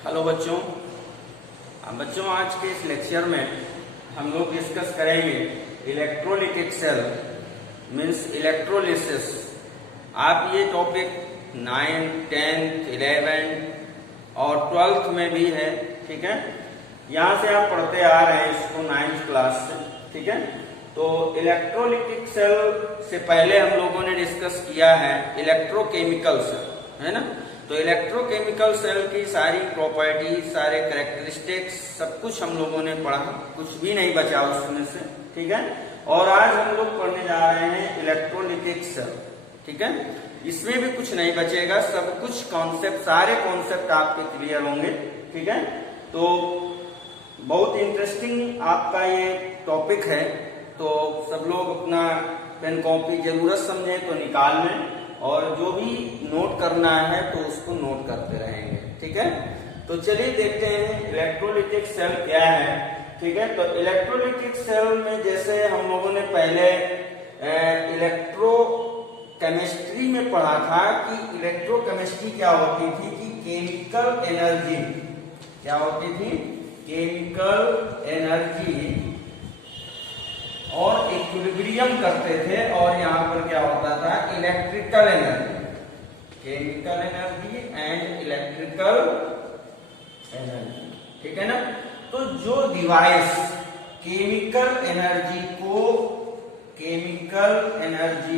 Hello बच्चों। बच्चों आज के इस लेक्चर में हम लोग डिस्कस करेंगे इलेक्ट्रोलिटिक सेल मीन्स इलेक्ट्रोलिसिस। आप ये टॉपिक 9th, 10th, 11th और 12th में भी है, ठीक है। यहाँ से आप पढ़ते आ रहे हैं इसको 9th क्लास से, ठीक है। तो इलेक्ट्रोलिटिक सेल से पहले हम लोगों ने डिस्कस किया है इलेक्ट्रोकेमिकल सेल, है ना। तो इलेक्ट्रोकेमिकल सेल की सारी प्रॉपर्टी, सारे कैरेक्टरिस्टिक्स, सब कुछ हम लोगों ने पढ़ा, कुछ भी नहीं बचा उसमें से, ठीक है। और आज हम लोग पढ़ने जा रहे हैं इलेक्ट्रोलिटिक सेल, ठीक है। इसमें भी कुछ नहीं बचेगा, सब कुछ कॉन्सेप्ट, सारे कॉन्सेप्ट आपके क्लियर होंगे, ठीक है। तो बहुत इंटरेस्टिंग आपका ये टॉपिक है, तो सब लोग अपना पेन कॉपी जरूरत समझे तो निकाल लें और जो भी नोट करना है तो उसको नोट करते रहेंगे, ठीक है। तो चलिए देखते हैं इलेक्ट्रोलिटिक सेल क्या है, ठीक है। तो इलेक्ट्रोलिटिक सेल में जैसे हम लोगों ने पहले इलेक्ट्रो केमिस्ट्री में पढ़ा था कि इलेक्ट्रोकेमिस्ट्री क्या होती थी कि केमिकल एनर्जी क्या होती थी, केमिकल एनर्जी और इक्विलिब्रियम करते थे। और यहाँ पर क्या होता था, electrical energy, chemical energy and electrical energy, ठीक है ना। तो जो डिवाइस केमिकल एनर्जी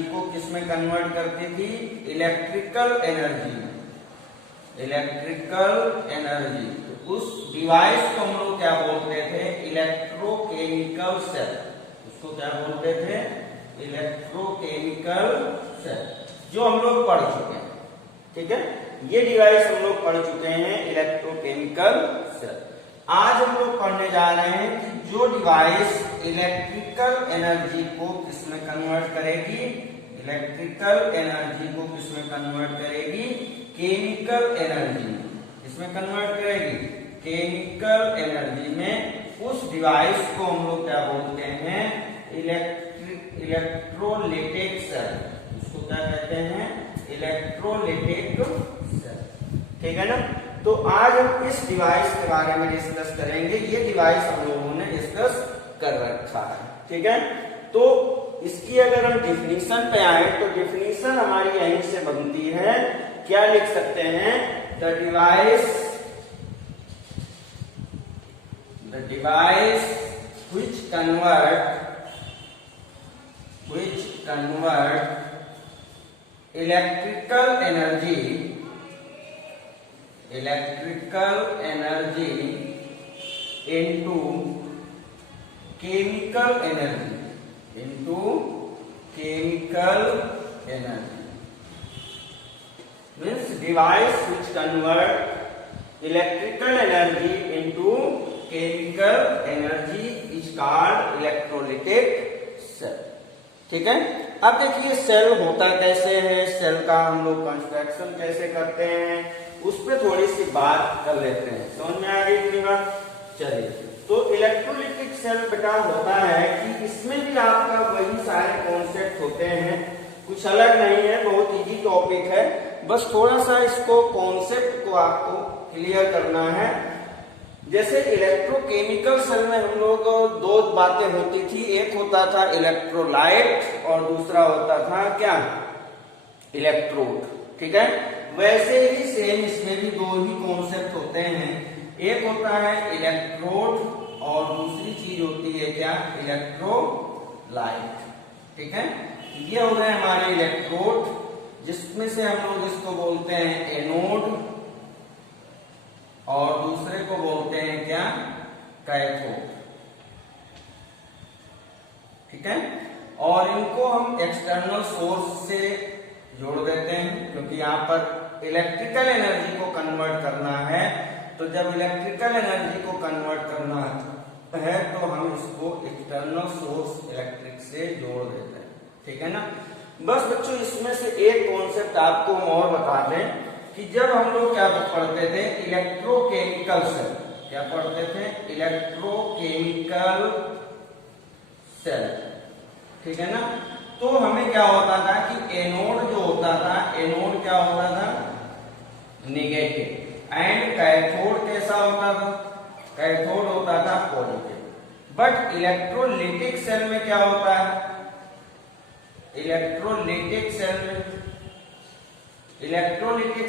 को किसमें कन्वर्ट करती थी, इलेक्ट्रिकल एनर्जी, इलेक्ट्रिकल एनर्जी, तो उस डिवाइस को हम लोग क्या बोलते थे, इलेक्ट्रोकेमिकल सेल। उसको क्या बोलते थे, इलेक्ट्रोकेमिकल सेल, जो हम लोग पढ़ चुके हैं, ठीक है। ये डिवाइस हम लोग पढ़ चुके हैं, इलेक्ट्रोकेमिकल सेल। आज हम लोग पढ़ने जा रहे हैं कि जो डिवाइस इलेक्ट्रिकल एनर्जी को किसमें कन्वर्ट करेगी, इलेक्ट्रिकल एनर्जी को किसमें कन्वर्ट करेगी, केमिकल एनर्जी, किसमें कन्वर्ट करेगी, केमिकल एनर्जी में। उस डिवाइस को हम लोग क्या बोलते हैं, इलेक्ट्रोलिटिक सेल। उसको क्या कहते हैं, इलेक्ट्रोलिटिक सेल, ठीक है ना। तो आज हम इस डिवाइस के बारे में डिस्कस करेंगे। ये डिवाइस हम लोगों ने डिस्कस कर रखा है, ठीक है। तो इसकी अगर हम डिफिनीशन पे आए तो डिफिनीशन हमारी यहीं से बनती है। क्या लिख सकते हैं, the device which convert electrical energy into chemical energy, means device which convert electrical energy into chemical energy is called electrolytic cell, ठीक है। अब देखिए सेल होता कैसे है, सेल का हम लोग कंस्ट्रक्शन कैसे करते हैं, उस पर थोड़ी सी बात कर लेते हैं। समझ में आ गई इतनी बात, चलिए। तो इलेक्ट्रोलिटिक सेल बेटा होता है कि इसमें भी आपका वही सारे कॉन्सेप्ट होते हैं, कुछ अलग नहीं है, बहुत इजी टॉपिक है। बस थोड़ा सा इसको कॉन्सेप्ट को आपको क्लियर करना है। जैसे इलेक्ट्रोकेमिकल सेल में हम लोग दो बातें होती थी, एक होता था इलेक्ट्रोलाइट और दूसरा होता था क्या, इलेक्ट्रोड, ठीक है। वैसे ही सेम इसमें भी दो ही कॉन्सेप्ट होते हैं, एक होता है इलेक्ट्रोड और दूसरी चीज होती है क्या, इलेक्ट्रोलाइट, ठीक है। ये हो गए हमारे इलेक्ट्रोड, जिसमें से हम लोग इसको बोलते हैं एनोड और दूसरे को बोलते हैं क्या, कैथोड, ठीक है। और इनको हम एक्सटर्नल सोर्स से जोड़ देते हैं, क्योंकि यहाँ पर इलेक्ट्रिकल एनर्जी को कन्वर्ट करना है। तो जब इलेक्ट्रिकल एनर्जी को कन्वर्ट करना है तो हम इसको एक्सटर्नल सोर्स इलेक्ट्रिक से जोड़ देते हैं, ठीक है ना। बस बच्चों इसमें से एक कॉन्सेप्ट आपको हम और बता दें कि जब हम लोग क्या पढ़ते थे, इलेक्ट्रोकेमिकल सेल, क्या पढ़ते थे, इलेक्ट्रोकेमिकल सेल, ठीक है ना। तो हमें क्या होता था कि एनोड जो होता था, एनोड क्या होता था, नेगेटिव, एंड कैथोड कैसा होता था? कैथोड होता था पॉजिटिव। बट इलेक्ट्रोलिटिक सेल में क्या होता है? इलेक्ट्रोलिटिक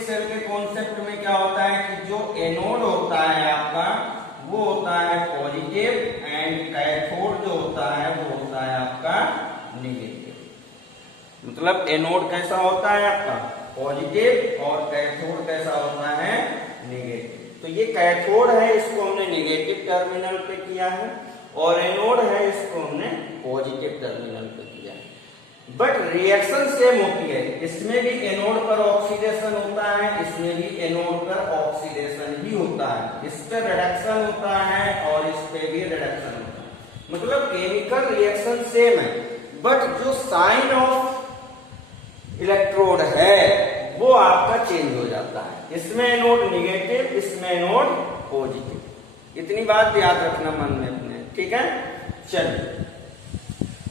सेल के कॉन्सेप्ट में क्या होता है कि जो एनोड होता है आपका वो होता है पॉजिटिव एंड कैथोड जो होता है वो होता है आपका नेगेटिव। मतलब एनोड कैसा होता है आपका? पॉजिटिव, और कैथोड कैसा होता है? नेगेटिव। तो ये कैथोड है, इसको हमने नेगेटिव टर्मिनल पे किया है, और एनोड है, इसको हमने पॉजिटिव टर्मिनल पे किया है। बट रिएक्शन सेम होती है, इसमें भी एनोड पर ऑक्सीडेशन होता है, इसमें भी एनोड पर ऑक्सीडेशन ही होता है। इस पे रिडक्शन होता है और इस पे भी रिडक्शन होता है। मतलब केमिकल रिएक्शन सेम है, बट जो साइन ऑफ इलेक्ट्रोड है वो आपका चेंज हो जाता है। इसमें एनोड नेगेटिव, इसमें एनोड पॉजिटिव। इतनी बात याद रखना मन में अपने, ठीक है। चलिए,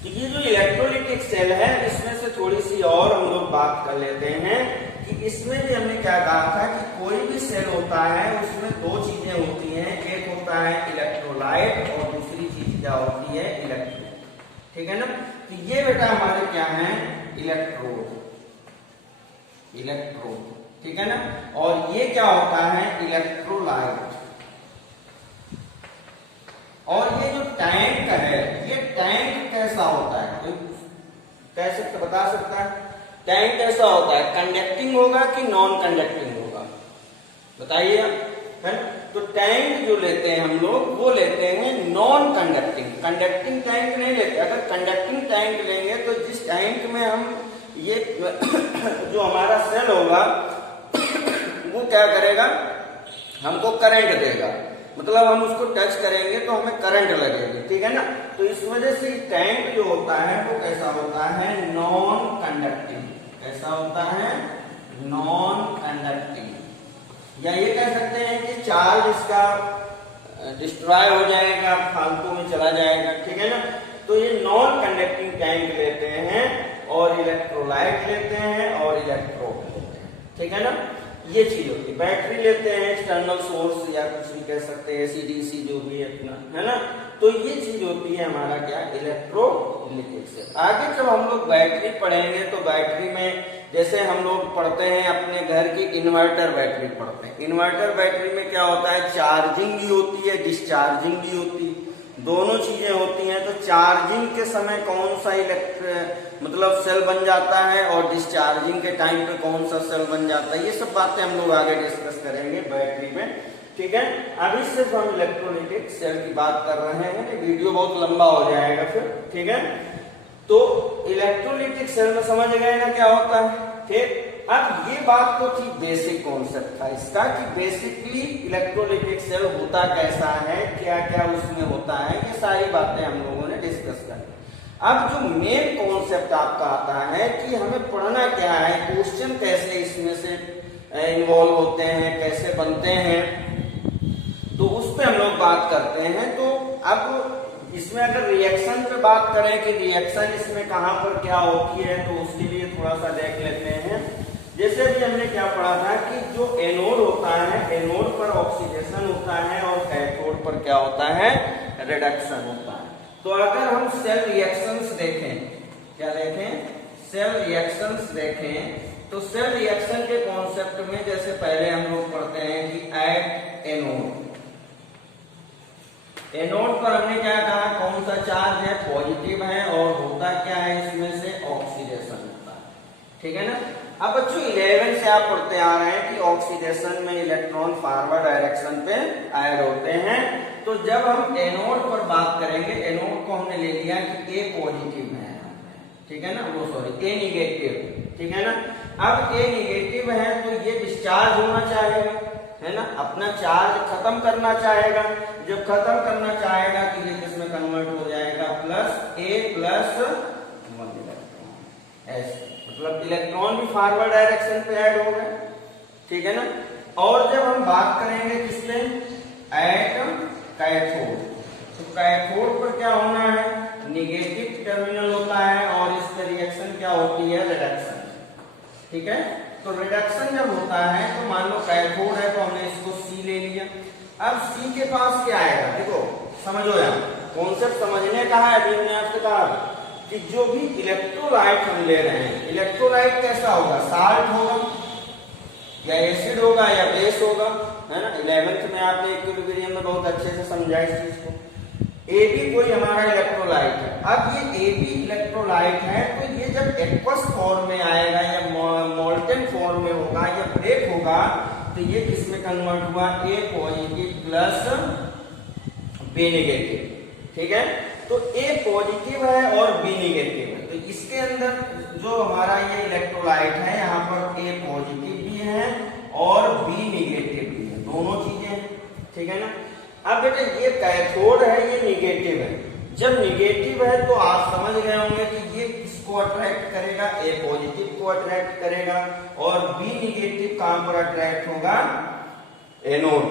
तो ये जो इलेक्ट्रोलिटिक सेल है इसमें से थोड़ी सी और हम लोग बात कर लेते हैं कि इसमें भी हमने क्या कहा था कि कोई भी सेल होता है उसमें दो चीजें होती हैं, एक होता है इलेक्ट्रोलाइट और दूसरी चीज क्या होती है? इलेक्ट्रोड, ठीक है ना। तो ये बेटा हमारे क्या है? इलेक्ट्रोड, ठीक है ना। और ये क्या होता है? इलेक्ट्रोलाइट। और ये जो टैंक है, ये टैंक कैसा होता है? कोई कैसे बता सकता है? टैंक कैसा होता है? कंडक्टिंग होगा कि नॉन कंडक्टिंग होगा? बताइए, है। तो टैंक जो लेते हैं हम लोग वो लेते हैं नॉन कंडक्टिंग, कंडक्टिंग टैंक नहीं लेते। अगर कंडक्टिंग टैंक लेंगे तो जिस टैंक में हम ये जो हमारा सेल होगा वो क्या करेगा? हमको करंट देगा, मतलब हम उसको टच करेंगे तो हमें करंट लगेगी, ठीक है ना। तो इस वजह से टैंक जो होता है वो कैसा होता है? Non conducting. कैसा होता है? Non conducting. या ये कह सकते हैं कि चार्ज इसका डिस्ट्रॉय हो जाएगा, फालतू में चला जाएगा, ठीक है ना। तो ये नॉन कंडक्टिंग टैंक लेते हैं, और इलेक्ट्रोलाइट लेते हैं, और इलेक्ट्रोड लेते हैं, ठीक है ना। ये चीज होती है। बैटरी लेते हैं, एक्सटर्नल सोर्स या कुछ भी कह सकते हैं, एसी-डीसी जो भी है अपना, है ना। तो ये चीज होती है हमारा क्या? Electrolytic cell. आगे जब हम लोग बैटरी पढ़ेंगे तो बैटरी में जैसे हम लोग पढ़ते हैं अपने घर की इन्वर्टर बैटरी पढ़ते हैं। इन्वर्टर बैटरी में क्या होता है? चार्जिंग भी होती है, डिस्चार्जिंग भी होती है, दोनों चीजें होती हैं। तो चार्जिंग के समय कौन सा मतलब सेल बन जाता है, और डिस्चार्जिंग के टाइम पे कौन सा सेल बन जाता है, ये सब बातें हम लोग आगे डिस्कस करेंगे बैटरी में, ठीक है। अभी सिर्फ हम इलेक्ट्रोलिटिक सेल की बात कर रहे हैं, वीडियो बहुत लंबा हो जाएगा फिर, ठीक है। तो इलेक्ट्रोलिटिक सेल में समझ गए ना क्या होता है, ठीक। अब ये बात तो थी बेसिक कॉन्सेप्ट था इसका कि बेसिकली इलेक्ट्रोलिटिक सेल होता कैसा है, क्या क्या उसमें होता है, ये सारी बातें हम लोगों ने डिस्कस कर। अब जो मेन कॉन्सेप्ट आपका आता है कि हमें पढ़ना क्या है, क्वेश्चन कैसे इसमें से इन्वॉल्व होते हैं, कैसे बनते हैं, तो उस पे हम लोग बात करते हैं। तो अब इसमें अगर रिएक्शन पे बात करें कि रिएक्शन इसमें कहां पर क्या होती है, तो उसके लिए थोड़ा सा देख लेते हैं। जैसे अभी हमने क्या पढ़ा था कि जो एनोड होता है, एनोड पर ऑक्सीडेशन होता है और कैथोड पर क्या होता है? रिडक्शन होता है। तो अगर हम सेल रिएक्शंस देखें, क्या देखें? सेल रिएक्शंस देखें, तो सेल रिएक्शन के कॉन्सेप्ट में जैसे पहले हम लोग पढ़ते हैं कि एट एनोड, एनोड पर हमने क्या कहा? कौन सा चार्ज है? पॉजिटिव है, और होता क्या है इसमें से? ऑक्सीडेशन होता है, ठीक है ना। अब बच्चों 11 से आप पढ़ते आ रहे हैं कि ऑक्सीडेशन में इलेक्ट्रॉन फॉरवर्ड डायरेक्शन पे ऐड होते हैं। तो जब हम एनोड पर बात करेंगे, एनोड को हमने ले लिया कि ए पॉजिटिव है, ठीक है ना, वो सॉरी ए निगेटिव, ठीक है ना। अब ए निगेटिव है तो ये डिस्चार्ज होना चाहेगा, है ना, अपना चार्ज खत्म करना चाहेगा। जब खत्म करना चाहेगा तो ये किसमें कन्वर्ट हो जाएगा? प्लस ए प्लस 1 इलेक्ट्रॉन, ऐसे मतलब इलेक्ट्रॉन भी फॉरवर्ड डायरेक्शन पे ऐड हो गए, ठीक है ना। और जब हम बात करेंगे किसपे? एट कैथोड, तो कैथोड पर क्या होना है? निगेटिव टर्मिनल होता है, और इस पर रिएक्शन क्या होती है? रिडक्शन, ठीक है। तो रिडक्शन जब होता है तो मान लो कैथोड है तो हमने इसको अब सी के पास क्या आएगा, देखो समझो यार, कॉन्सेप्ट समझने का है। अभी हमने आपसे कहा कि जो भी इलेक्ट्रोलाइट हम ले रहे हैं, इलेक्ट्रोलाइट कैसा होगा, साल्ट होगा या एसिड होगा या बेस होगा, है ना। 11th में आपने इक्विलिब्रियम में बहुत अच्छे से समझा इस चीज को। AB कोई हमारा इलेक्ट्रोलाइट है। अब ये AB इलेक्ट्रोलाइट है, तो ये जब एक्वस फॉर्म में आएगा या मोल्टेन फॉर्म में होगा या ब्रेक होगा, तो ये किस में कन्वर्ट हुआ, A positive plus B negative, ठीक है। तो A पॉजिटिव है और B नेगेटिव है, तो इसके अंदर जो हमारा ये इलेक्ट्रोलाइट है, यहाँ पर A पॉजिटिव भी है और B नेगेटिव भी है, दोनों चीजें हैं, ठीक है ना। अब बेटे ये कैथोड है, ये निगेटिव है। जब निगेटिव है तो आप समझ गए होंगे कि ये किसको अट्रैक्ट करेगा, ए पॉजिटिव को अट्रैक्ट करेगा, और बी निगेटिव कहां पर अट्रैक्ट होगा, एनोड।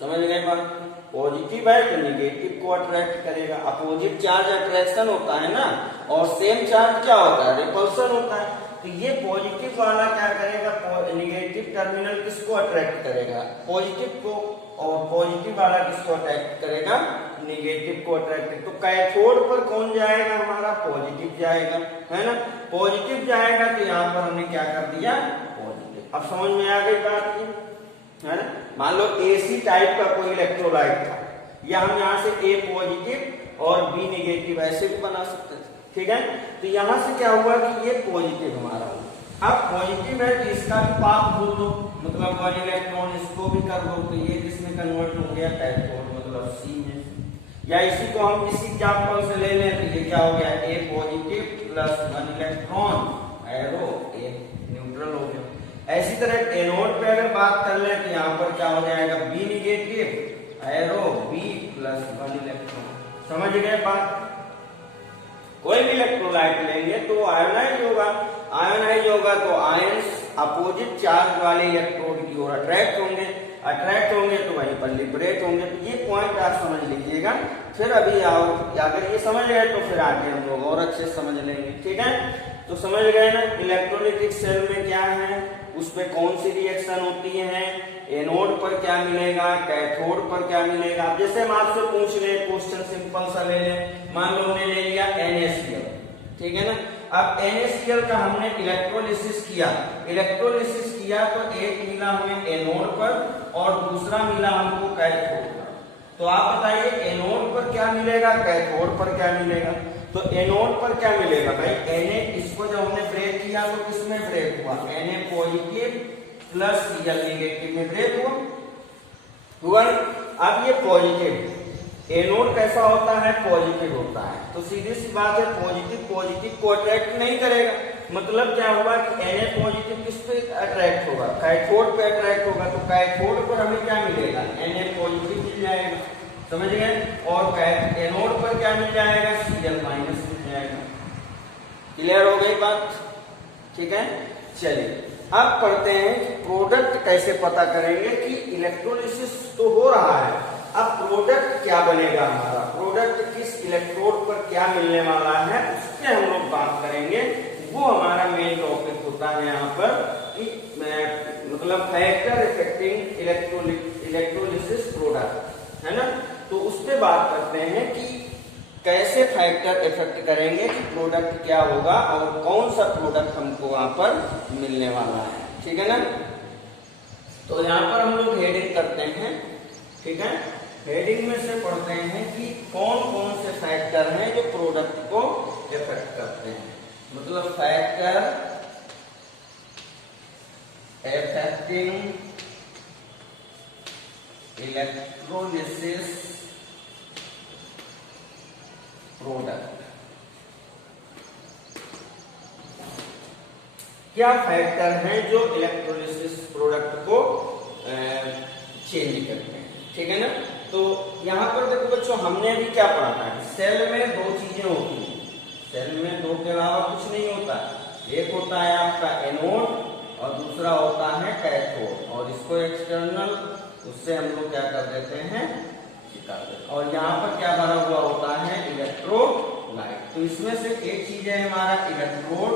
समझ गए बात, पॉजिटिव है तो निगेटिव को अट्रैक्ट करेगा। अपोजिट चार्ज अट्रैक्शन होता है ना, और सेम चार्ज क्या होता है, रिपल्सन होता है। तो ये पॉजिटिव वाला क्या करेगा, निगेटिव टर्मिनल किसको अट्रैक्ट करेगा, पॉजिटिव को, और पॉजिटिव वाला किसको अट्रैक्ट करेगा, निगेटिव को अट्रैक्ट। तो कैथोड पर कौन जाएगा, हमारा पॉजिटिव जाएगा, है ना। पॉजिटिव जाएगा तो यहाँ पर हमने क्या कर दिया, पॉजिटिव। अब समझ में आ गई बात ये, है ना। मान लो AC टाइप का कोई इलेक्ट्रोलाइट था, या हम यहाँ से A पॉजिटिव और B नेगेटिव ऐसे भी बना सकते थे, ठीक है। तो यहाँ से क्या हुआ कि ये पॉजिटिव हमारा हुआ। अब पॉजिटिव है तो इसका भी पाथ बोल दो, मतलब 1 इलेक्ट्रॉन इसको भी कर दो, तो ये किसमें कन्वर्ट हो गया, कैथोड, मतलब C में। या इसी को हम इसी एग्जांपल से ले लें तो ये क्या हो गया, A positive plus 1 electron, arrow A neutral हो गया। ऐसी तरह एनोड पे अगर बात कर लें तो यहाँ पर क्या हो जाएगा, B negative, arrow B plus 1 electron. समझ गए बात। कोई भी इलेक्ट्रोलाइट लेंगे तो आयोनाइज होगा, आयोनाइज होगा तो आयंस अपोजिट चार्ज वाले इलेक्ट्रोड की ओर अट्रैक्ट होंगे, अट्रैक्ट होंगे तो वहीं पर लिबरेट होंगे। तो ये पॉइंट आप समझ लीजिएगा, फिर अभी आओ, अगर ये समझ गए तो फिर आगे हम लोग और अच्छे समझ लेंगे, ठीक है। तो समझ गए ना, इलेक्ट्रोलिटिक सेल में क्या है, उसमें कौन सी रिएक्शन होती है, एनोड पर क्या मिलेगा, कैथोड पर क्या मिलेगा। जैसे हम आपसे पूछ ले, क्वेश्चन सिंपल सा ले लें, मान लो हमने ले लिया NaCl, ठीक है ना। अब NaCl का हमने इलेक्ट्रोलिसिस किया, इलेक्ट्रोलिसिस किया तो एक मिला हमें एनोड पर और दूसरा मिला हमको कैथोड पर। तो आप बताइए एनोड पर क्या मिलेगा, कैथोड पर क्या मिलेगा। तो एनोड पर क्या मिलेगा भाई, Na, इसको जब हमने ब्रेक किया तो किसमें ब्रेक हुआ, Na positive plus Cl negative में ब्रेक हुआ। अब ये पॉजिटिव, एनोड कैसा होता है, पॉजिटिव होता है, तो सीधी सी बात है पॉजिटिव पॉजिटिव को अट्रैक्ट नहीं करेगा। मतलब क्या हुआ कि Na पॉजिटिव किस पे अट्रैक्ट होगा, कैथोड पे अट्रैक्ट होगा। तो कैथोड पर हमें क्या मिलेगा, Na पॉजिटिव मिल जाएगा, समझ गए। और एनोड पर क्या मिल जाएगा, Cl माइनस मिल जाएगा। क्लियर हो गई बात, ठीक है। चलिए अब पढ़ते हैं कि प्रोडक्ट कैसे पता करेंगे कि इलेक्ट्रोलिसिस तो हो रहा है, अब प्रोडक्ट क्या बनेगा हमारा, प्रोडक्ट किस इलेक्ट्रोड पर क्या मिलने वाला है, उससे हम लोग बात करेंगे। वो हमारा मेन टॉपिक होता है यहाँ पर कि मतलब फैक्टर इफेक्टिंग इलेक्ट्रोलिसिस प्रोडक्ट, है ना। तो उस पर बात करते हैं कि कैसे फैक्टर इफेक्ट करेंगे कि प्रोडक्ट क्या होगा और कौन सा प्रोडक्ट हमको वहां पर मिलने वाला है, ठीक है ना। तो यहाँ पर हम लोग हेडिंग करते हैं, ठीक है। हेडिंग में से पढ़ते हैं कि कौन कौन से फैक्टर हैं जो प्रोडक्ट को इफेक्ट करते हैं, मतलब फैक्टर इफेक्टिंग इलेक्ट्रोलिसिस प्रोडक्ट। क्या फैक्टर हैं जो इलेक्ट्रोलिसिस प्रोडक्ट को चेंज करते हैं, ठीक है ना। तो यहाँ पर देखो बच्चों, हमने अभी क्या पढ़ा था, सेल में दो चीजें होती हैं, सेल में दो के अलावा कुछ नहीं होता। एक होता है आपका एनोड और दूसरा होता है कैथोड, और इसको एक्सटर्नल उससे हम लोग क्या कर देते हैं, और यहाँ पर क्या भरा हुआ होता है, इलेक्ट्रोलाइट। तो इसमें से एक चीज है हमारा इलेक्ट्रोड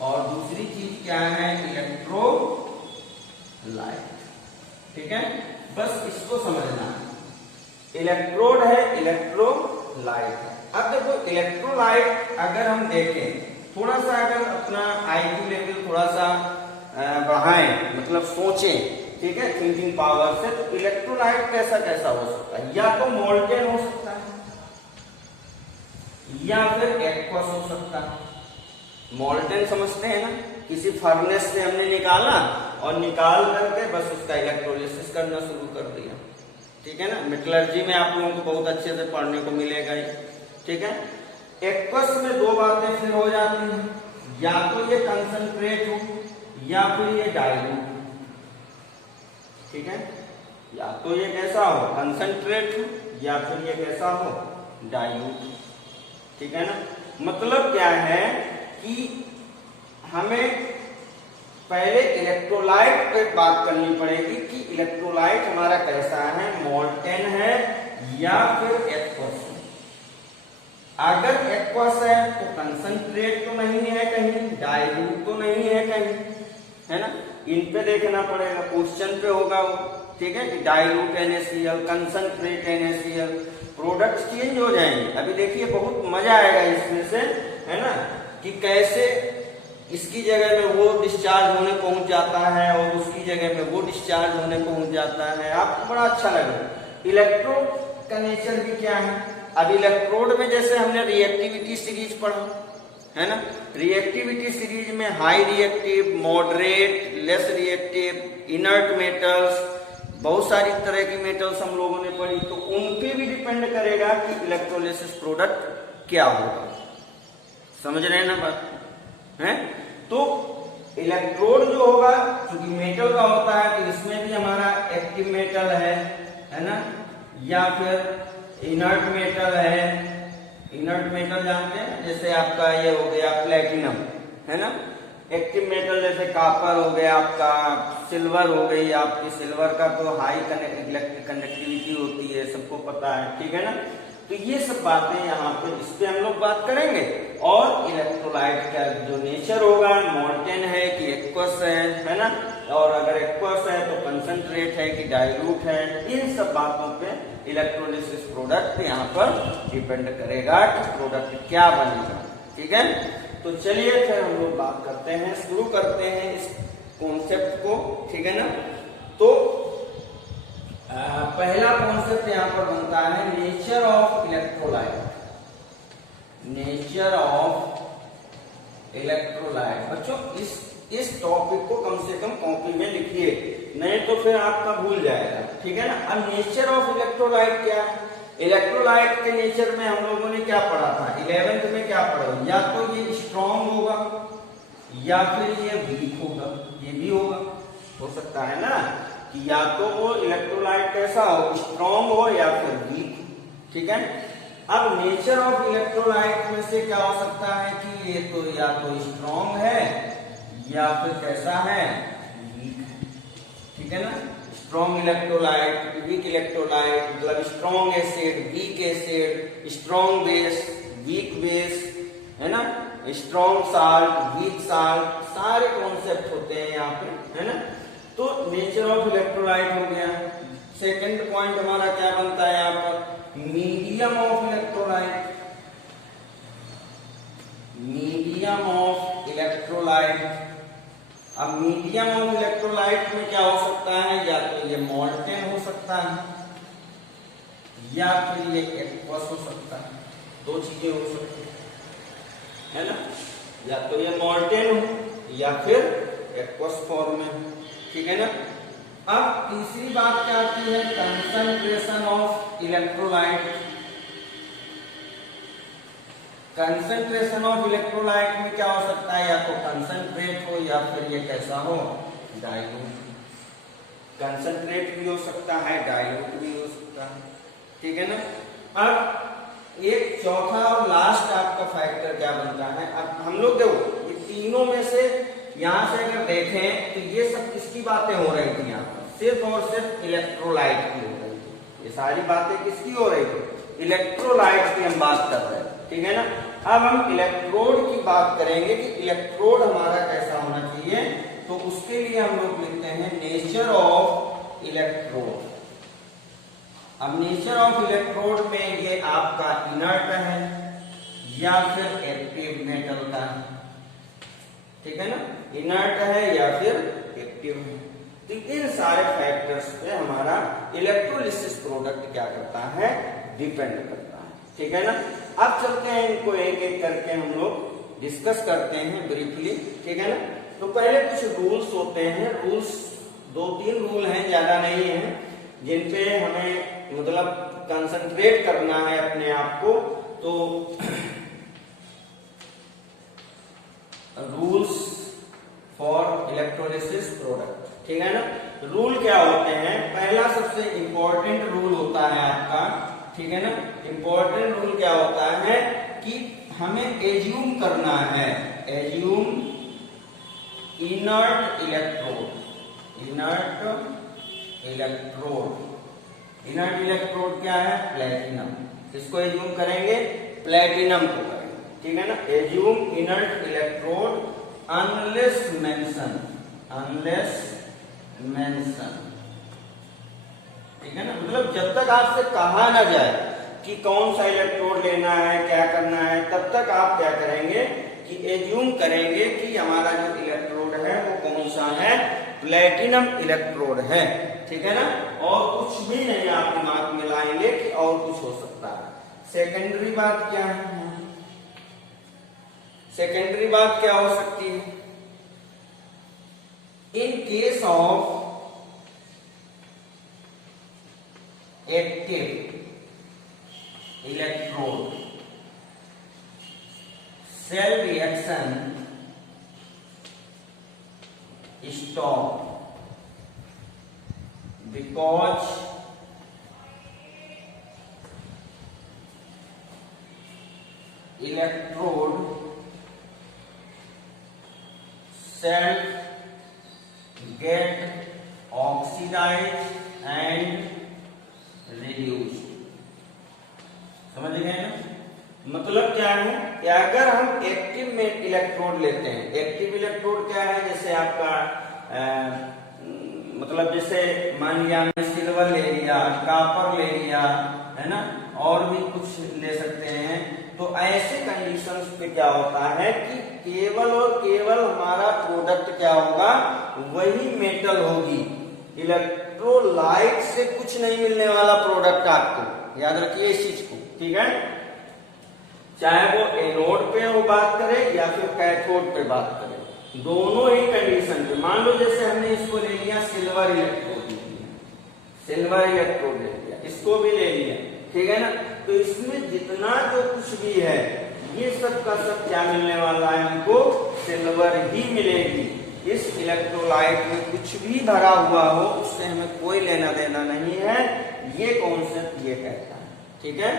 और दूसरी चीज क्या है, इलेक्ट्रोलाइट, ठीक है, बस इसको समझना। इलेक्ट्रोड है, इलेक्ट्रोलाइट है। अब देखो इलेक्ट्रोलाइट अगर हम देखें, थोड़ा सा अगर अपना IQ लेवल थोड़ा सा बढ़ाएं, मतलब सोचें, ठीक है, थिंकिंग पावर से, तो इलेक्ट्रोलाइट कैसा कैसा हो सकता है? या तो मोल्टेन हो सकता है या फिर एक्वस हो सकता है। मोल्टेन समझते हैं ना, किसी फर्नेस से हमने निकाला और निकाल करके बस उसका इलेक्ट्रोलिसिस करना शुरू कर दिया, ठीक है ना। मेटलर्जी में आप लोगों को बहुत अच्छे से पढ़ने को मिलेगा ही, ठीक है। एक्वस में दो बातें फिर हो जाती हैं, या तो ये कंसंट्रेट हो या फिर ये डाइल्यूट, ठीक है। या तो ये कैसा हो, कंसंट्रेट हो, या फिर ये कैसा हो, डाइल्यूट, ठीक है ना। मतलब क्या है कि हमें पहले इलेक्ट्रोलाइट पे बात करनी पड़ेगी कि इलेक्ट्रोलाइट हमारा कैसा है, मोल्टेन है या फिर एक्वस है। अगर एक्वस है तो कंसंट्रेट तो नहीं है कहीं, डाइल्यूट तो नहीं है कहीं, है ना। इन पे देखना पड़ेगा, क्वेश्चन पे होगा वो, ठीक है, कि dilute NaCl, concentrate NaCl, product change हो जाएंगे। अभी देखिए बहुत मजा आएगा इसमें से, है ना, कि कैसे इसकी जगह में वो डिस्चार्ज होने पहुंच जाता है और उसकी जगह में वो डिस्चार्ज होने पहुंच जाता है, आपको बड़ा अच्छा लगेगा। इलेक्ट्रोड का नेचर भी क्या है? अब इलेक्ट्रोड में जैसे हमने रिएक्टिविटी सीरीज पढ़ा, है ना, रिएक्टिविटी सीरीज में high reactive, moderate, less reactive, inert metals, बहुत सारी तरह की मेटल्स हम लोगों ने पढ़ी, तो उन पे भी डिपेंड करेगा कि इलेक्ट्रोलिसिस प्रोडक्ट क्या होगा। समझ रहे हैं ना बात, है? तो इलेक्ट्रोड जो होगा, क्योंकि मेटल का होता है, तो इसमें भी हमारा एक्टिव मेटल है ना, या फिर इनर्ट मेटल है। इनर्ट मेटल जानते हैं, जैसे आपका ये हो गया प्लेटिनम, है ना। एक्टिव मेटल जैसे कॉपर हो गया आपका, सिल्वर हो गई आपकी, सिल्वर का तो हाई कंडक्टिविटी होती है, सबको पता है, ठीक है ना। तो ये सब बातें यहाँ पे इस पे हम लोग बात करेंगे। और इलेक्ट्रोलाइट का जो नेचर होगा, मोल्टेन है कि एक्वस है ना, और अगर एक्वस है तो कंसंट्रेट है कि डाइल्यूट है, इन सब बातों पे इलेक्ट्रोलिसिस प्रोडक्ट यहाँ पर डिपेंड करेगा कि प्रोडक्ट क्या बनेगा, ठीक है। तो चलिए फिर हम लोग बात करते हैं, शुरू करते हैं इस कॉन्सेप्ट को, ठीक है ना। तो पहला कॉन्सेप्ट यहाँ पर बनता है nature of electrolyte. Nature of electrolyte, बच्चों इस टॉपिक को कम से कम कॉपी में लिखिए, नहीं तो फिर आपका भूल जाएगा, ठीक है ना। अब नेचर ऑफ इलेक्ट्रोलाइट क्या है? इलेक्ट्रोलाइट के नेचर में हम लोगों ने क्या पढ़ा था, 11th में क्या पढ़ा? या तो ये स्ट्रॉन्ग होगा या फिर ये वीक होगा, ये भी होगा, हो सकता है ना, कि या तो वो इलेक्ट्रोलाइट कैसा हो, स्ट्रॉन्ग हो या फिर वीक, ठीक है। अब नेचर ऑफ इलेक्ट्रोलाइट में से क्या हो सकता है कि ये तो या तो स्ट्रॉन्ग है या फिर कैसा है, वीक है, ठीक है ना। स्ट्रॉन्ग इलेक्ट्रोलाइट, वीक इलेक्ट्रोलाइट, मतलब strong acid, weak acid, strong base, weak base, है ना, स्ट्रॉन्ग साल्ट, वीक साल्ट, सारे कॉन्सेप्ट होते हैं यहाँ पे, है ना। तो नेचर ऑफ इलेक्ट्रोलाइट हो गया। सेकंड पॉइंट हमारा क्या बनता है यहाँ पर, medium of electrolyte. Medium of electrolyte, अब मीडियम ऑफ इलेक्ट्रोलाइट में क्या हो सकता है, या तो ये मोल्टेन हो सकता है या फिर ये एक्वस हो सकता है, दो चीजें हो सकती है ना, या तो ये मोल्टेन हो या फिर एक्वस फॉर्म में, ठीक है ना। अब तीसरी बात क्या आती है, concentration of electrolyte. Concentration of electrolyte में क्या हो सकता है, या तो कंसंट्रेट हो या फिर ये कैसा हो, डाइल्यूट। कंसंट्रेट भी हो सकता है, डाइल्यूट भी हो सकता है, ठीक है ना। अब एक चौथा और लास्ट आपका फैक्टर क्या बनता है, अब हम लोग देखो ये तीनों में से यहां से अगर देखें तो ये सब किसकी बातें हो रही थी, यहाँ पर सिर्फ और सिर्फ इलेक्ट्रोलाइट की हो रही थी। ये सारी बातें किसकी हो रही थी, इलेक्ट्रोलाइट की हम बात कर रहे हैं, ठीक है ना। अब हम इलेक्ट्रोड की बात करेंगे कि इलेक्ट्रोड हमारा कैसा होना चाहिए, तो उसके लिए हम लोग लिखते हैं नेचर ऑफ इलेक्ट्रोड। अब नेचर ऑफ इलेक्ट्रोड में ये आपका इनर्ट है या फिर एक्टिव मेटल का, ठीक है ना, इनर्ट है या फिर एक्टिव है। तो इन सारे फैक्टर्स पे हमारा इलेक्ट्रोलिसिस प्रोडक्ट क्या करता है, डिपेंड करता है, ठीक है ना। अब चलते हैं इनको एक एक करके हम लोग डिस्कस करते हैं ब्रीफली, ठीक है ना। तो पहले कुछ रूल्स होते हैं, रूल्स 2-3 रूल हैं, ज्यादा नहीं है, जिन पे हमें मतलब कंसंट्रेट करना है अपने आप को। तो रूल्स फॉर इलेक्ट्रोलिसिस प्रोडक्ट, ठीक है ना। रूल क्या होते हैं, पहला सबसे इंपॉर्टेंट रूल होता है आपका, ठीक है ना। इंपॉर्टेंट रूल क्या होता है कि हमें एज्यूम करना है, assume inert electrode, inert electrode. Inert electrode क्या है, प्लेटिनम। इसको एज्यूम करेंगे, प्लेटिनम को करेंगे, ठीक है ना। Assume inert electrode unless mention, unless mention, ठीक है ना। मतलब जब तक आपसे कहा ना जाए कि कौन सा इलेक्ट्रोड लेना है, क्या करना है, तब तक आप क्या करेंगे कि एज्यूम करेंगे कि हमारा जो इलेक्ट्रोड है वो कौन सा है, प्लेटिनम इलेक्ट्रोड है, ठीक है ना। और कुछ भी नहीं आप दिमाग में लाएंगे कि और कुछ हो सकता है। सेकेंडरी बात क्या है, सेकेंडरी बात क्या हो सकती है, in case of active electrode cell reaction stop because electrode cell get oxidized and reduced। समझ गए ना। मतलब क्या है कि अगर हम एक्टिव में इलेक्ट्रोड लेते हैं, एक्टिव इलेक्ट्रोड क्या है, जैसे आपका मतलब जैसे मान लिया हमने सिल्वर ले लिया, कॉपर ले लिया, है ना, और भी कुछ ले सकते हैं। तो ऐसे कंडीशंस पे क्या होता है कि केवल और केवल हमारा प्रोडक्ट क्या होगा, वही मेटल होगी। इलेक्ट्रोलाइट से कुछ नहीं मिलने वाला प्रोडक्ट आपको, याद रखिए इस चीज को, ठीक है। चाहे वो एनोड पे वो बात करे या फिर कैथोड पे बात करे, दोनों ही कंडीशन पे। मान लो जैसे हमने इसको ले लिया, सिल्वर इलेक्ट्रोड ले लिया, सिल्वर इलेक्ट्रोड ले लिया, इसको भी ले लिया, ठीक है ना। तो इसमें जितना जो कुछ भी है ये सब का सब क्या मिलने वाला है, हमको सिल्वर ही मिलेगी। इस इलेक्ट्रोलाइट में कुछ भी भरा हुआ हो उससे हमें कोई लेना देना नहीं है, ये कॉन्सेप्ट ये कहता है, ठीक है।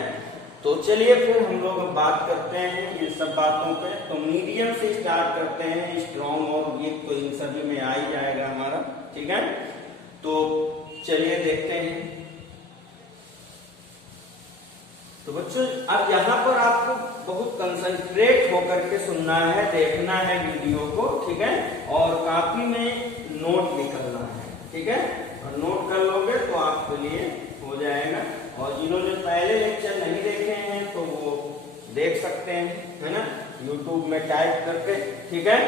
तो चलिए फिर हम लोग बात करते हैं इन सब बातों पे। तो मीडियम से स्टार्ट करते हैं, स्ट्रॉन्ग और वीक तो इन सभी में आ ही जाएगा हमारा, ठीक है। तो चलिए देखते हैं। तो बच्चों अब यहाँ पर आपको बहुत कंसंट्रेट होकर के सुनना है, देखना है वीडियो को, ठीक है, और कॉपी में नोट भी करना है, ठीक है। और नोट कर लोगे तो आपके लिए हो जाएगा। और जिन्होंने पहले लेक्चर नहीं देखे हैं तो वो देख सकते हैं, है ना, YouTube में टाइप करके, ठीक है।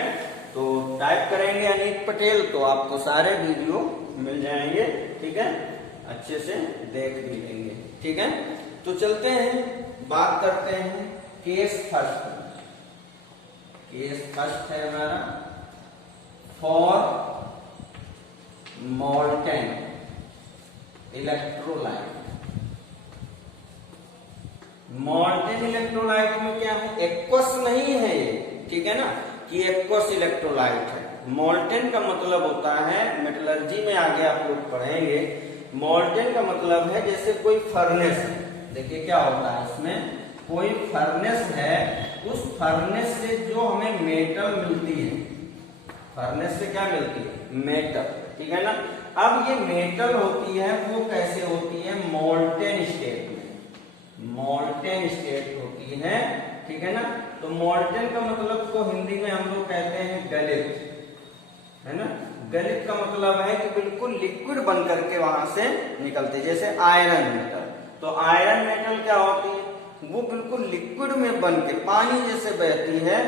तो टाइप करेंगे अनीत पटेल तो आपको सारे वीडियो मिल जाएंगे, ठीक है, अच्छे से देख भी लेंगे, ठीक है। तो चलते हैं, बात करते हैं केस फर्स्ट। केस फर्स्ट है हमारा for molten electrolyte. Molten electrolyte में क्या है, एक्वस नहीं है ये, ठीक है ना, कि एक्वस इलेक्ट्रोलाइट है। मोल्टेन का मतलब होता है, मेटलर्जी में आगे आप लोग पढ़ेंगे, मोल्टेन का मतलब है जैसे कोई फर्नेस है। देखिए क्या होता है, इसमें कोई फर्नेस है, उस फर्नेस से जो हमें मेटल मिलती है, फर्नेस से क्या मिलती है, मेटल, ठीक है ना। अब ये मेटल होती है वो कैसे होती है, मोल्टेन स्टेट में, मोल्टेन स्टेट होती है, ठीक है ना। तो मोल्टेन का मतलब को हिंदी में हम लोग कहते हैं गलित, है ना, गलित का मतलब है कि बिल्कुल लिक्विड बन करके वहां से निकलते, जैसे आयरन मेटल। तो आयरन मेटल क्या होती है, वो बिल्कुल लिक्विड में बन के पानी जैसे बहती है,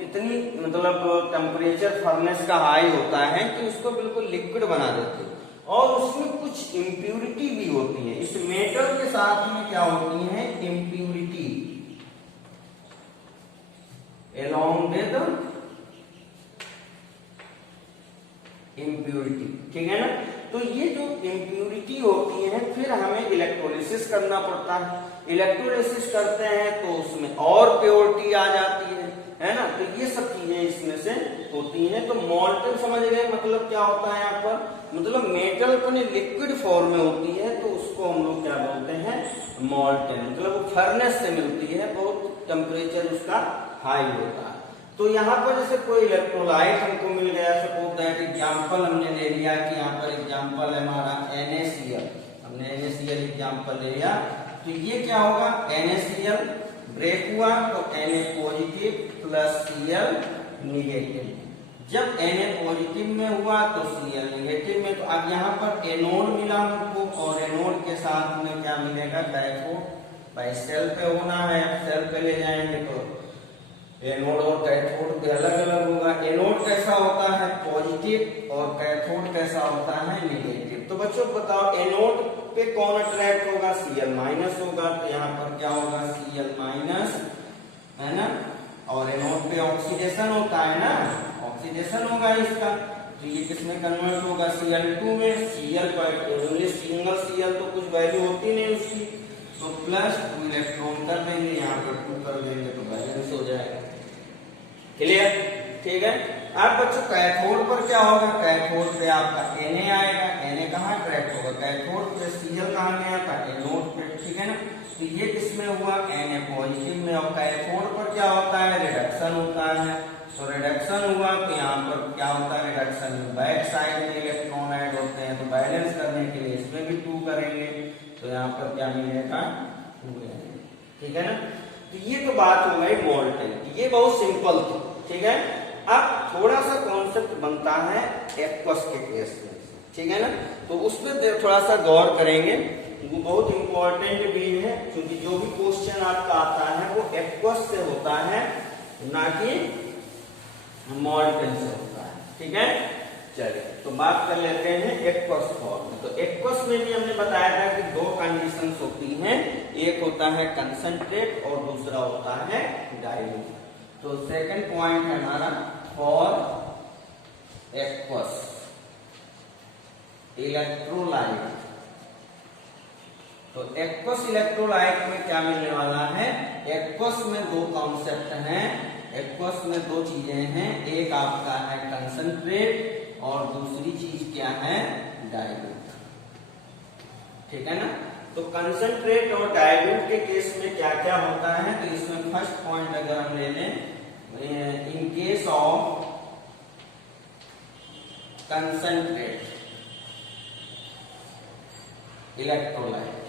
इतनी मतलब टेम्परेचर फर्नेस का हाई होता है कि उसको बिल्कुल लिक्विड बना देती है। और उसमें कुछ इम्प्यूरिटी भी होती है, इस मेटल के साथ में क्या होती है, इम्प्यूरिटी along with इम्प्यूरिटी, ठीक है ना। तो ये जो इम्प्यूरिटी होती है फिर हमें इलेक्ट्रोलिसिस करना पड़ता है। इलेक्ट्रोलिसिस करते हैं तो उसमें और प्योरिटी आ जाती है ना। तो ये सब चीजें इसमें से होती हैं। तो मोल्टन समझ गए मतलब क्या होता है यहाँ पर, मतलब मेटल अपने लिक्विड फॉर्म में होती है तो उसको हम लोग क्या बोलते हैं, मोल्टन। मतलब वो फर्नेस से मिलती है, बहुत टेम्परेचर उसका हाई होता है। तो यहाँ पर जैसे कोई इलेक्ट्रोलाइट हमको मिल गया, सपोज दैट एग्जांपल हमने ले लिया कि यहाँ पर एग्जांपल है हमारा NaCl, हमने NaCl एग्जांपल ले लिया। तो ये क्या होगा, NaCl ब्रेक हुआ तो Na positive plus Cl negative. जब Na पॉजिटिव में हुआ तो Cl निगेटिव में, तो अब यहाँ पर एनोड मिला हमको और एनोड के साथ में क्या मिलेगा, कैथोड। भाई सेल पे होना है, सेल पे ले जाएंगे तो एनोड और कैथोड भी अलग अलग होगा। एनोड कैसा होता है, पॉजिटिव, और कैथोड कैसा होता है, नेगेटिव। तो बच्चों बताओ एनोड पे कौन अट्रैक्ट होगा, Cl माइनस होगा। तो यहाँ पर क्या होगा, Cl माइनस, है ना। और एनोड पे ऑक्सीडेशन होता है ना, ऑक्सीडेशन होगा इसका। तो ये किसमें कन्वर्ट होगा, Cl2 में। Cl पर सिंगल Cl तो कुछ वैल्यू होती नहीं उसकी, तो प्लस 2 इलेक्ट्रॉन कर देंगे, यहाँ पर 2 कर देंगे तो बैलेंस हो जाएगा। क्लियर, ठीक है। अब बच्चों कैथोड पर क्या होगा, कैथोड पे आपका Na आएगा। Na कहाँ अट्रैक्ट होगा, कैथोड पे। Cl कहाँ गया था, एनोड पे, ठीक है ना। तो ये किसमें हुआ, Na पॉजिटिव में। और कैथोड पर क्या होता है, रिडक्शन होता है। तो रिडक्शन हुआ तो यहाँ पर क्या होता है, रिडक्शन में बैक साइड में इलेक्ट्रॉन ऐड होते हैं। तो बैलेंस करने के लिए इसमें भी 2 करेंगे, तो यहाँ पर क्या मिलेगा, 2, ठीक है ना। तो ये तो बात हो गई मोल्टन, ये बहुत सिंपल थी, ठीक है। अब थोड़ा सा कॉन्सेप्ट बनता है एक्वस के केस में, ठीक है ना। तो उसमें थोड़ा सा गौर करेंगे, वो बहुत इंपॉर्टेंट भी है, क्योंकि जो भी क्वेश्चन आपका आता है वो एक्वस से होता है, ना कि मोल्टन से होता है, ठीक है। चलिए तो बात कर लेते हैं एक्वस फॉर्म। तो एक्वस में भी हमने बताया था कि 2 कंडीशंस होती हैं, एक होता है कंसंट्रेट और दूसरा होता है डाइल्यूट। तो सेकंड पॉइंट है हमारा फॉर एक्वस इलेक्ट्रोलाइट। तो एक्वस इलेक्ट्रोलाइट में क्या मिलने वाला है, एक्वस में 2 कॉन्सेप्ट हैं, एक्वस में 2 चीजें हैं, एक आपका है कंसंट्रेट और दूसरी चीज क्या है, डाइल्यूट, ठीक है ना। तो कंसंट्रेट और डाइल्यूट के केस में क्या क्या होता है, तो इसमें फर्स्ट पॉइंट अगर हम ले लें, इन केस ऑफ कंसंट्रेट इलेक्ट्रोलाइट,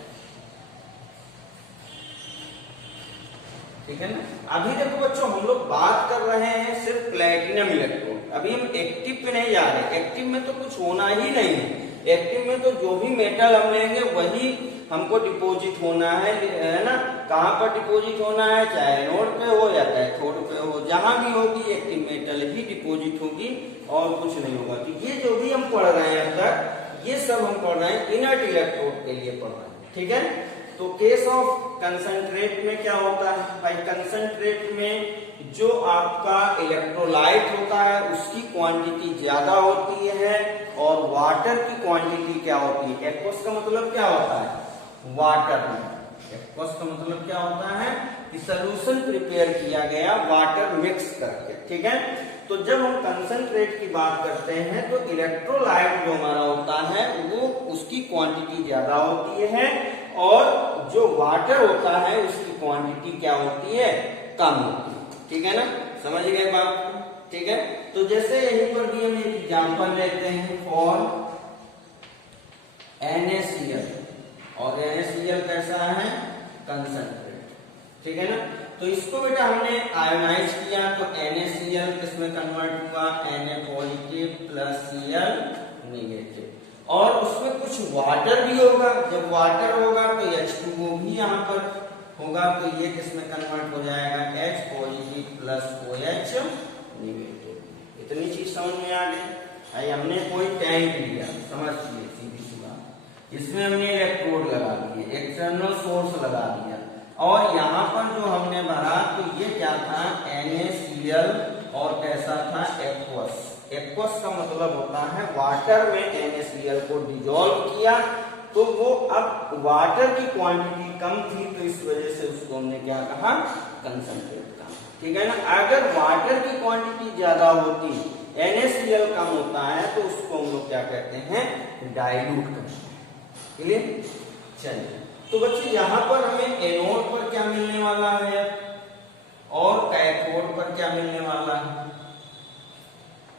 ठीक है ना। अभी देखो बच्चों हम लोग बात कर रहे हैं सिर्फ प्लेटिनम इलेक्ट्रोड, अभी हम एक्टिव पे नहीं जा रहे। एक्टिव में तो कुछ होना ही नहीं है, एक्टिव में तो जो भी मेटल हम लेंगे वही हमको डिपॉजिट होना है ना। कहाँ पर डिपॉजिट होना है, चाहे एनोड पे हो या कैथोड पे हो, जहां भी होगी एक्टिव मेटल ही डिपॉजिट होगी और कुछ नहीं होगा। तो ये जो भी हम पढ़ रहे हैं अब तक, ये सब हम पढ़ रहे हैं इनर्ट इलेक्ट्रोड के लिए पढ़ रहे हैं, ठीक है। तो केस ऑफ कंसंट्रेट में क्या होता है भाई, कंसंट्रेट में जो आपका इलेक्ट्रोलाइट होता है उसकी क्वांटिटी ज्यादा होती है और वाटर की क्वांटिटी क्या होती है। एक्वस का मतलब क्या होता है, वाटर में। एक्वस का मतलब क्या होता है कि सॉल्यूशन प्रिपेयर किया गया वाटर मिक्स करके, ठीक है। तो जब हम कंसंट्रेट की बात करते हैं तो इलेक्ट्रोलाइट जो हमारा होता है वो उसकी क्वांटिटी ज्यादा होती है और जो वाटर होता है उसकी क्वांटिटी क्या होती है, कम होती है, ठीक है ना। समझ गए बात, ठीक है। तो जैसे यहीं पर भी हम एक एग्जांपल लेते हैं फॉर NaCl, और NaCl कैसा है, कंसंट्रेट, ठीक है ना। तो इसको बेटा हमने आयोनाइज किया तो NaCl किस में कन्वर्ट हुआ, Na positive plus Cl negative. और उसमें कुछ वाटर भी होगा, जब वाटर होगा तो H2O भी यहाँ पर होगा, तो ये किस में कन्वर्ट हो जाएगा, H positive plus OH negative. इतनी चीज समझ में आ गई। भाई हमने कोई टैंक लिया, समझिए सीधी सी बात, इसमें हमने इलेक्ट्रोड लगा दिए, एक्सटर्नल सोर्स लगा दिया, और यहाँ पर जो हमने भरा तो ये क्या था, NaCl और कैसा था, एक्वस। एक्वस का मतलब होता है वाटर में NaCl को डिजोल्व किया, तो वो अब वाटर की क्वांटिटी कम थी, तो इस वजह से उसको हमने क्या कहा, कंसंट्रेट कहा। ठीक है ना। अगर वाटर की क्वांटिटी ज्यादा होती, NaCl कम होता है, तो उसको हम लोग क्या कहते हैं, डाइल्यूट करते हैं। क्लियर। चलिए, तो बच्चे यहाँ पर हमें एनोड पर क्या मिलने वाला है और कैथोड पर क्या मिलने वाला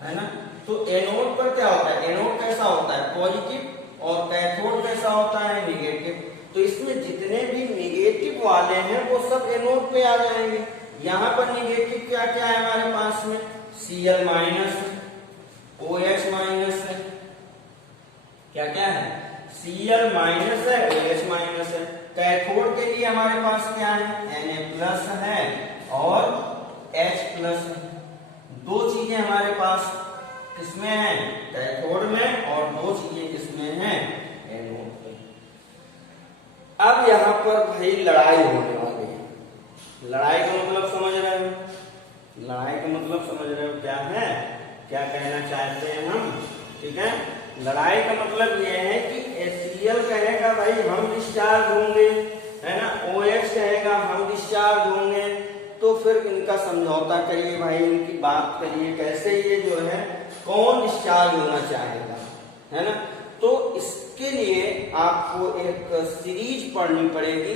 है ना। तो एनोड पर क्या होता है, एनोड कैसा होता है, पॉजिटिव, और कैथोड कैसा होता है, नेगेटिव। तो इसमें जितने भी नेगेटिव वाले हैं वो सब एनोड पे आ जाएंगे। यहाँ पर नेगेटिव क्या क्या है हमारे पास में, Cl माइनस, OH माइनस है, क्या क्या है, Cl माइनस है, OH माइनस है। कैथोड के लिए हमारे पास क्या है, Na प्लस है और H प्लस है। दो चीजें हमारे पास किसमें है, कैथोड में, और दो चीजें किसमें हैं, एनोड पे। अब यहाँ पर भाई लड़ाई होने वाली है। लड़ाई का मतलब समझ रहे हो, लड़ाई का मतलब समझ रहे हो क्या है, क्या कहना चाहते हैं हम। ठीक है, लड़ाई का मतलब यह है कि Cl कहेगा भाई हम डिस्चार्ज होंगे, है ना, OH कहेगा हम डिस्चार्ज होंगे, तो फिर इनका समझौता करिए भाई, इनकी बात करिए, कैसे ये जो है कौन डिस्चार्ज होना चाहेगा, है ना। तो इसके लिए आपको एक सीरीज पढ़नी पड़ेगी,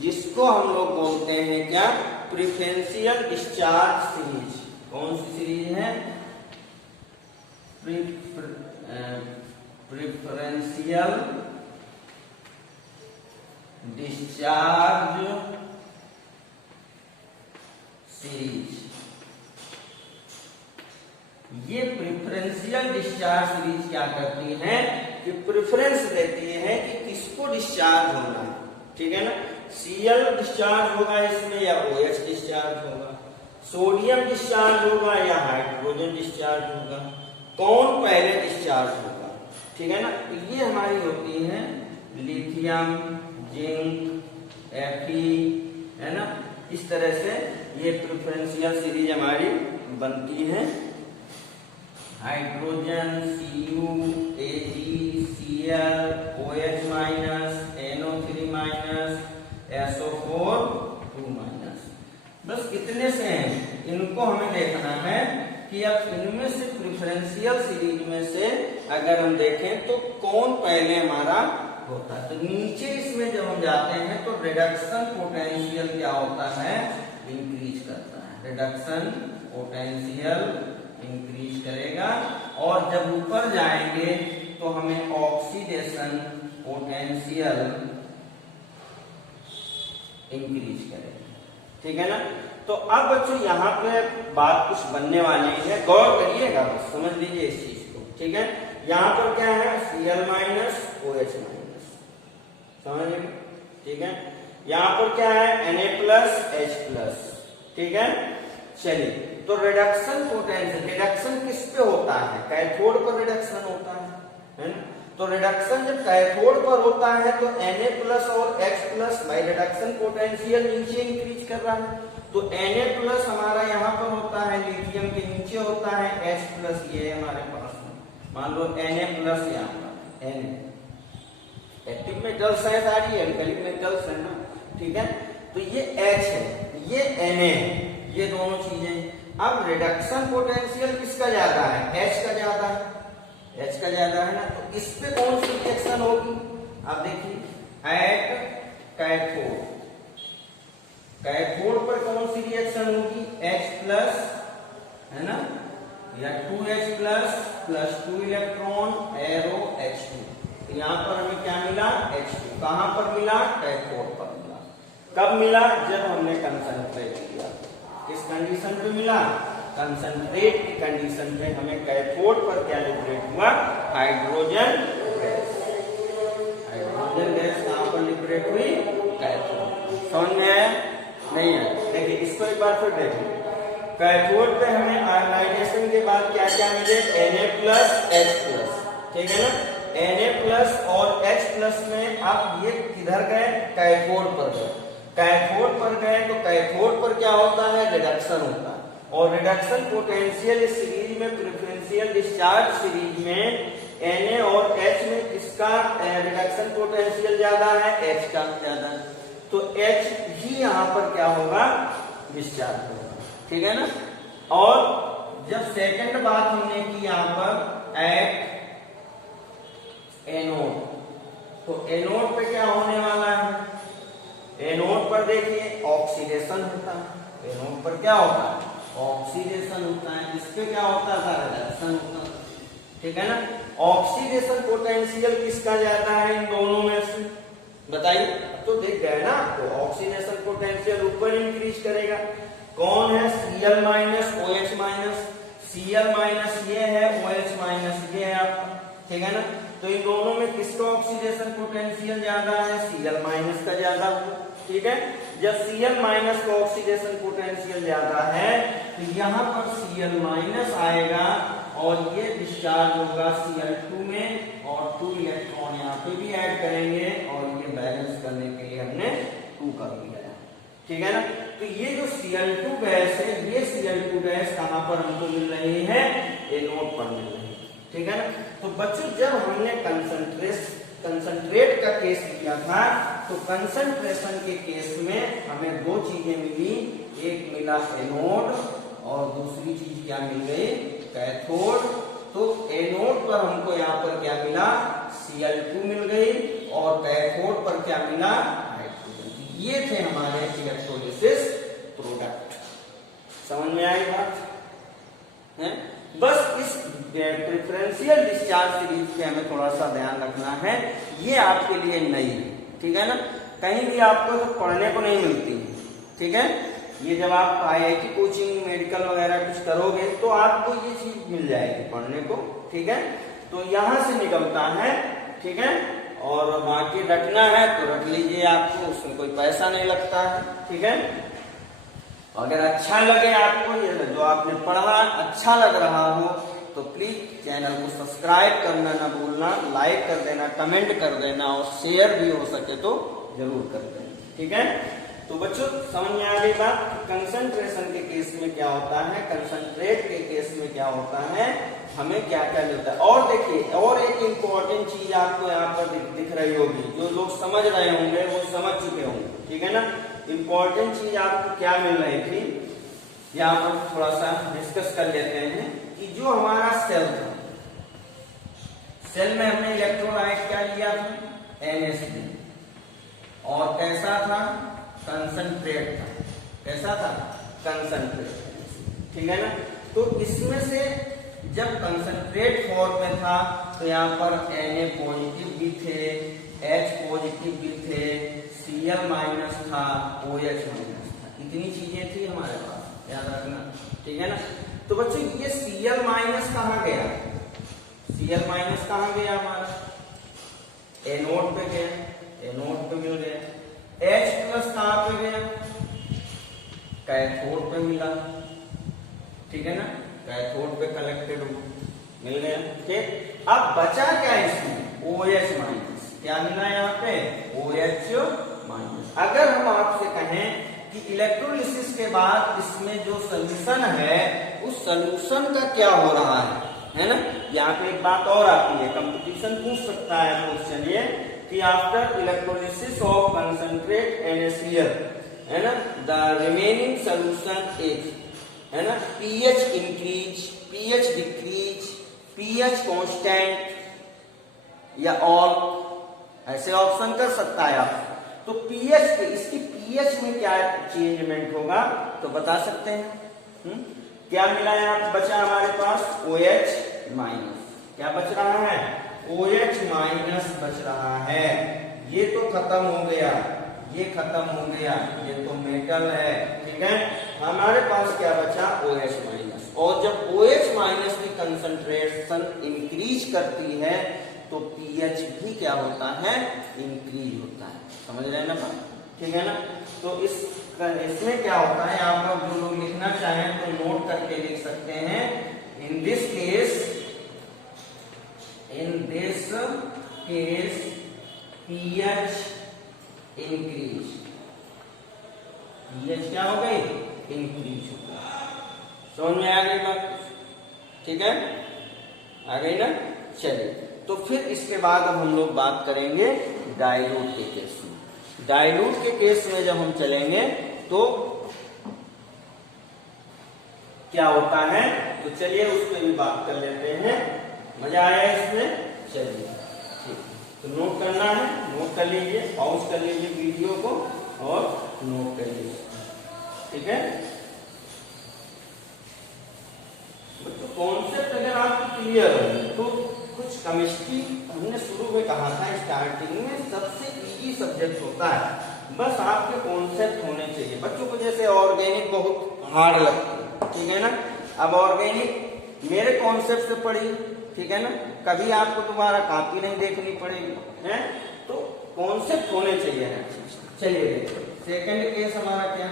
जिसको हम लोग बोलते हैं क्या, प्रेफरेंशियल डिस्चार्ज सीरीज। कौन सी सीरीज है, प्रेफरेंशियल डिस्चार्ज सीरीज। ये प्रेफरेंशियल डिस्चार्ज सीरीज क्या करती है कि प्रेफरेंस देती है कि किसको डिस्चार्ज होना है। ठीक है ना, Cl डिस्चार्ज होगा इसमें या OH डिस्चार्ज होगा, सोडियम डिस्चार्ज होगा या हाइड्रोजन डिस्चार्ज होगा, कौन पहले डिस्चार्ज होगा। ठीक है ना, ये हमारी होती है लिथियम, जिंक, Fe, है ना। इस तरह से ये प्रेफरेंशियल सीरीज हमारी बनती है। Hydrogen Cu, Ag, Cl, OH minus, NO3 minus, SO4 2 minus. बस इतने से हैं, इनको हमें देखना है कि अब इनमें से प्रेफरेंशियल सीरीज में से अगर हम देखें तो कौन पहले हमारा होता है। तो नीचे इसमें जब हम जाते हैं तो रिडक्शन पोटेंशियल क्या होता है, इंक्रीज करता है, रिडक्शन पोटेंशियल इंक्रीज करेगा। और जब ऊपर जाएंगे तो हमें ऑक्सीडेशन पोटेंशियल इंक्रीज करेगा। ठीक है ना। तो अब बच्चों यहाँ पे बात कुछ बनने वाली है, गौर करिएगा, बस समझ लीजिए इस चीज को। ठीक है, यहाँ पर क्या है, Cl माइनस, OH माइनस, समझ लीजिए। ठीक है, यहाँ पर क्या है, Na प्लस, H प्लस। ठीक है, चलिए, तो रिडक्शन पोटेंशियल, रिडक्शन किस पे होता है, कैथोड पर रिडक्शन होता है ना। तो रिडक्शन जब कैथोड पर होता है तो Na प्लस और H प्लस भाई रिडक्शन पोटेंशियल नीचे इंक्रीज कर रहा है। तो Na प्लस हमारा यहाँ पर होता है, लिथियम के नीचे होता है, H प्लस ये हमारे पास में, मान लो Na प्लस यहाँ पर, Na एक्टिव मेटल्स है सारी, एल्कली मेटल्स है ना। ठीक है, तो ये H है, ये Na, ये दोनों चीजें। अब रिडक्शन पोटेंशियल किसका ज्यादा है, H का ज्यादा है, H का ज्यादा है ना। तो इस पे कौन सी रिएक्शन होगी, आप देखिए, एट कैथोड, कैथोड पर कौन सी रिएक्शन होगी, H प्लस, है ना, या 2H plus plus 2 electron, arrow H2। तो यहाँ पर हमें क्या मिला, H2। कहां पर मिला, कैथोड पर मिला। कब मिला, जब हमने कंसंट्रेट कंडीशन पे मिला? कंसंट्रेट की कंडीशन पे हमें कैथोड पर क्या लिबरेट हुआ? Hydrogen gas. हाइड्रोजन गैस कहां पर लिबरेट हुई? कैथोड। समझ में आया? नहीं है? देखिए इसको एक बार फिर देखिए। कैथोड पे हमें आयनाइजेशन के बाद क्या क्या मिले? Na+H+, ठीक है ना? Na+ और H+ में आप ये किधर गए? कैथोड पर गए। कैथोड पर गए तो कैथोड पर क्या होता है? रिडक्शन होता है। और रिडक्शन पोटेंशियल इस सीरीज में, प्रेफरेंशियल डिस्चार्ज सीरीज में Na और H में किसका रिडक्शन पोटेंशियल ज्यादा है? H का ज्यादा है। तो H ही यहाँ पर क्या होगा? डिस्चार्ज होगा, ठीक है ना? और जब सेकंड बात हमने की यहाँ पर एट एनोड, तो एनोड पे क्या होने वाला है? एनोड पर देखिए ऑक्सीडेशन होता है। एनोड पर क्या होता है? ऑक्सीडेशन होता है। इस पे क्या होता था? रिडक्शन होता है, ठीक है ना? ऑक्सीडेशन पोटेंशियल किसका ज्यादा है इन दोनों में से? बताइए। तो देख गए ना, तो ऑक्सीडेशन पोटेंशियल ऊपर इंक्रीज करेगा। कौन है? Cl minus OH minus. Cl minus ये है, OH माइनस ये है आपका, ठीक है ना? तो इन दोनों में किसका ऑक्सीडेशन पोटेंशियल ज्यादा है? Cl माइनस का ज्यादा होगा, ठीक है? जब Cl माइनस का ऑक्सीडेशन पोटेंशियल ज्यादा है तो यहाँ पर Cl माइनस आएगा और ये डिस्चार्ज होगा Cl2 में, और 2 इलेक्ट्रॉन यहाँ पे भी ऐड करेंगे और ये बैलेंस करने के लिए हमने 2 कर दिया है, ठीक है ना? तो ये जो Cl2 गैस है, ये Cl2 गैस कहाँ पर हमको मिल रही है? एनोड पर मिल रही है, ठीक है ना? तो बच्चों जब हमने कंसंट्रेट का केस लिया था तो कंसंट्रेशन के केस में हमें दो चीजें मिली। एक मिला एनोड और दूसरी चीज क्या मिल गई? कैथोड। तो एनोड पर हमको यहाँ पर क्या मिला? Cl2 मिल गई और कैथोड पर क्या मिला? हाइड्रोजन। ये थे हमारे इलेक्ट्रोलिसिस प्रोडक्ट। समझ में आई बात है? बस इस प्रेफरेंशियल डिस्चार्ज सीरीज पे हमें थोड़ा सा ध्यान रखना है, ये आपके लिए नई है, ठीक है ना? कहीं भी आपको तो पढ़ने को नहीं मिलती है, ठीक है? ये जब आप IIT कोचिंग मेडिकल वगैरह कुछ करोगे तो आपको ये चीज मिल जाएगी पढ़ने को, ठीक है? तो यहाँ से निकलता है, ठीक है? और बाकी रटना है तो रट लीजिए, आपको उसमें कोई पैसा नहीं लगता है, ठीक है? अगर अच्छा लगे आपको ये जो आपने पढ़ा अच्छा लग रहा हो तो प्लीज चैनल को सब्सक्राइब करना ना भूलना, लाइक कर देना, कमेंट कर देना और शेयर भी हो सके तो जरूर कर देना, ठीक है? तो बच्चों समझ में आ गई बात? कंसंट्रेशन के केस में क्या होता है, कंसंट्रेट के केस में क्या होता है, हमें क्या क्या मिलता है। और देखिए और एक इम्पोर्टेंट चीज आपको यहाँ पर दिख रही होगी, जो लोग समझ रहे होंगे वो समझ चुके होंगे, ठीक है ना? इम्पोर्टेंट चीज आपको क्या मिल रही थी, यहाँ पर थोड़ा सा डिस्कस कर लेते हैं कि जो हमारा सेल था, सेल में हमने इलेक्ट्रोलाइट क्या लिया था? NH2। और कैसा था? कंसंट्रेट था। कैसा था? कंसंट्रेट, ठीक है ना? तो इसमें से जब कंसंट्रेट फॉर्म में था तो यहाँ पर Na पॉजिटिव भी थे, H पॉजिटिव भी थे, Cl माइनस था, OH माइनस था। इतनी चीजें थी हमारे पास, याद रखना, ठीक है ना? तो बच्चों ये Cl माइनस कहाँ गया? Cl माइनस कहाँ गया हमारा? एनोड पे गया, एनोड पे मिल गया। H+ कहाँ पे गया? कैथोड पे मिला, ठीक है ना? कैथोड पे कलेक्टेड हो मिल गया, ठीक? अब बचा क्या इसमें? OH minus. क्या मिला यहाँ पे? OH minus. अगर हम आपसे कहें कि इलेक्ट्रोलिसिस के बाद इसमें जो सोल्यूशन है उस सोल्यूशन का क्या हो रहा है ना? यहाँ पे एक बात और आती है, कंपटीशन पूछ सकता है क्वेश्चन ये कि after electrolysis of concentrate NaCl, है ना, द रिमेनिंग सोल्यूशन इज, है ना, pH increase, pH decrease, pH constant या ऑल, ऐसे ऑप्शन कर सकता है आप। तो pH पे, इसकी pH में क्या चेंजमेंट होगा तो बता सकते हैं? क्या मिला यहाँ बचा हमारे पास? OH minus. क्या बच रहा है? OH माइनस बच रहा है। ये तो खत्म हो गया, ये खत्म हो गया, ये तो मेटल है, ठीक ठीक है। हमारे पास क्या बचा, OH माइनस, और जब OH माइनस की कंसंट्रेशन इंक्रीज करती है तो pH भी क्या होता है, इंक्रीज होता है। समझ रहे हैं ना बात, ठीक है ना। तो इसमें क्या होता है, आप लोग जो लोग लिखना चाहें तो नोट करके लिख सकते हैं। In this case pH increase, pH क्या हो गई, इंक्रीज हो गई। समझ में आ गई बात, ठीक है, आ गई ना। चलिए, तो फिर इसके बाद अब हम लोग बात करेंगे डाइल्यूट के केस में। डाइल्यूट के केस में जब हम चलेंगे तो क्या होता है, तो चलिए उस पर भी बात कर लेते हैं। मजा आया इसमें, चलिए ठीक। तो नोट करना है, नोट कर लीजिए, पॉज कर लीजिए वीडियो को और नोट कर लीजिए, ठीक है। तो कॉन्सेप्ट अगर आपको क्लियर हो तो कुछ केमिस्ट्री हमने शुरू में कहा था, स्टार्टिंग में सबसे इजी सब्जेक्ट होता है, बस आपके कॉन्सेप्ट होने चाहिए। बच्चों को जैसे ऑर्गेनिक बहुत हार्ड लगती है, ठीक है ना। अब ऑर्गेनिक मेरे कॉन्सेप्ट से पढ़ी, ठीक है ना, कभी आपको दोबारा कॉपी नहीं देखनी पड़ेगी, है, तो कॉन्सेप्ट होने चाहिए। चलिए देखिए, सेकंड केस हमारा क्या,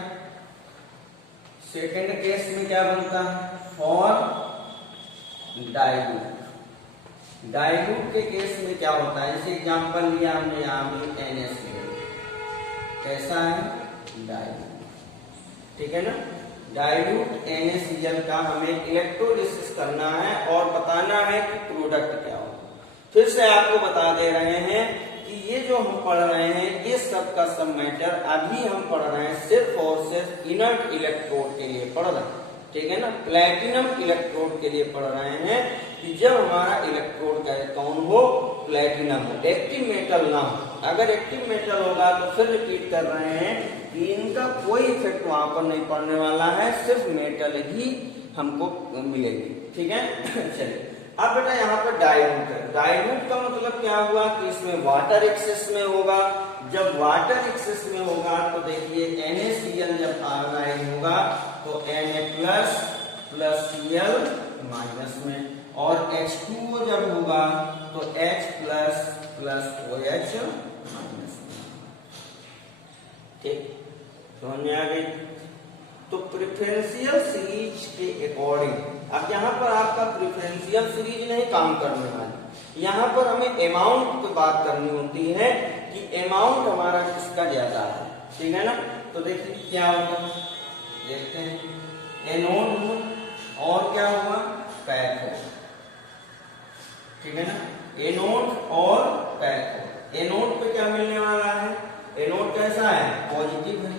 सेकंड केस में क्या बनता है, फॉर डाइल्यूट। डाइल्यूट के केस में क्या होता है, जैसे एग्जांपल लिया हमने यहाँ भी NaCl, कैसा है, डाइल्यूट, ठीक है ना। डाइल्यूट NaCl का हमें इलेक्ट्रोलिसिस करना है और बताना है कि प्रोडक्ट क्या हो। फिर से आपको बता दे रहे हैं कि ये जो हम पढ़ रहे हैं ये सब का सब मैटर अभी हम पढ़ रहे हैं सिर्फ और सिर्फ इनर्ट इलेक्ट्रोड के लिए पढ़ रहे हैं, ठीक है ना। प्लैटिनम इलेक्ट्रोड के लिए पढ़ रहे हैं कि जब हमारा इलेक्ट्रोड का कौन हो, प्लैटिनम हो, एक्टिव मेटल ना हो। अगर एक्टिव मेटल होगा तो फिर रिपीट कर रहे हैं कि इनका कोई इफेक्ट वहां पर नहीं पड़ने वाला है, सिर्फ मेटल ही हमको मिलेगी, ठीक है। चलिए, अब बेटा यहाँ पर डाइल्यूट है। डाइल्यूट का मतलब क्या हुआ कि इसमें वाटर एक्सेस में होगा। जब वाटर एक्सेस में होगा तो देखिए NaCl जब आयोनाइज होगा तो Na प्लस Cl माइनस में, और H2O जब होगा तो H प्लस OH माइनस में, ठीक, समझ में आ गई। तो प्रेफरेंशियल सीरीज के अकॉर्डिंग, अब यहाँ पर आपका प्रेफरेंशियल सीरीज नहीं काम करने वाली, यहाँ पर हमें अमाउंट की बात करनी होती है कि अमाउंट हमारा किसका ज्यादा है, ठीक है ना। तो देखिए क्या होगा, देखते हैं, एनोड हुआ और क्या हुआ, कैथोड, ठीक है ना। एनोड और कैथोड, एनोड पे क्या मिलने वाला है, एनोड कैसा है, पॉजिटिव है,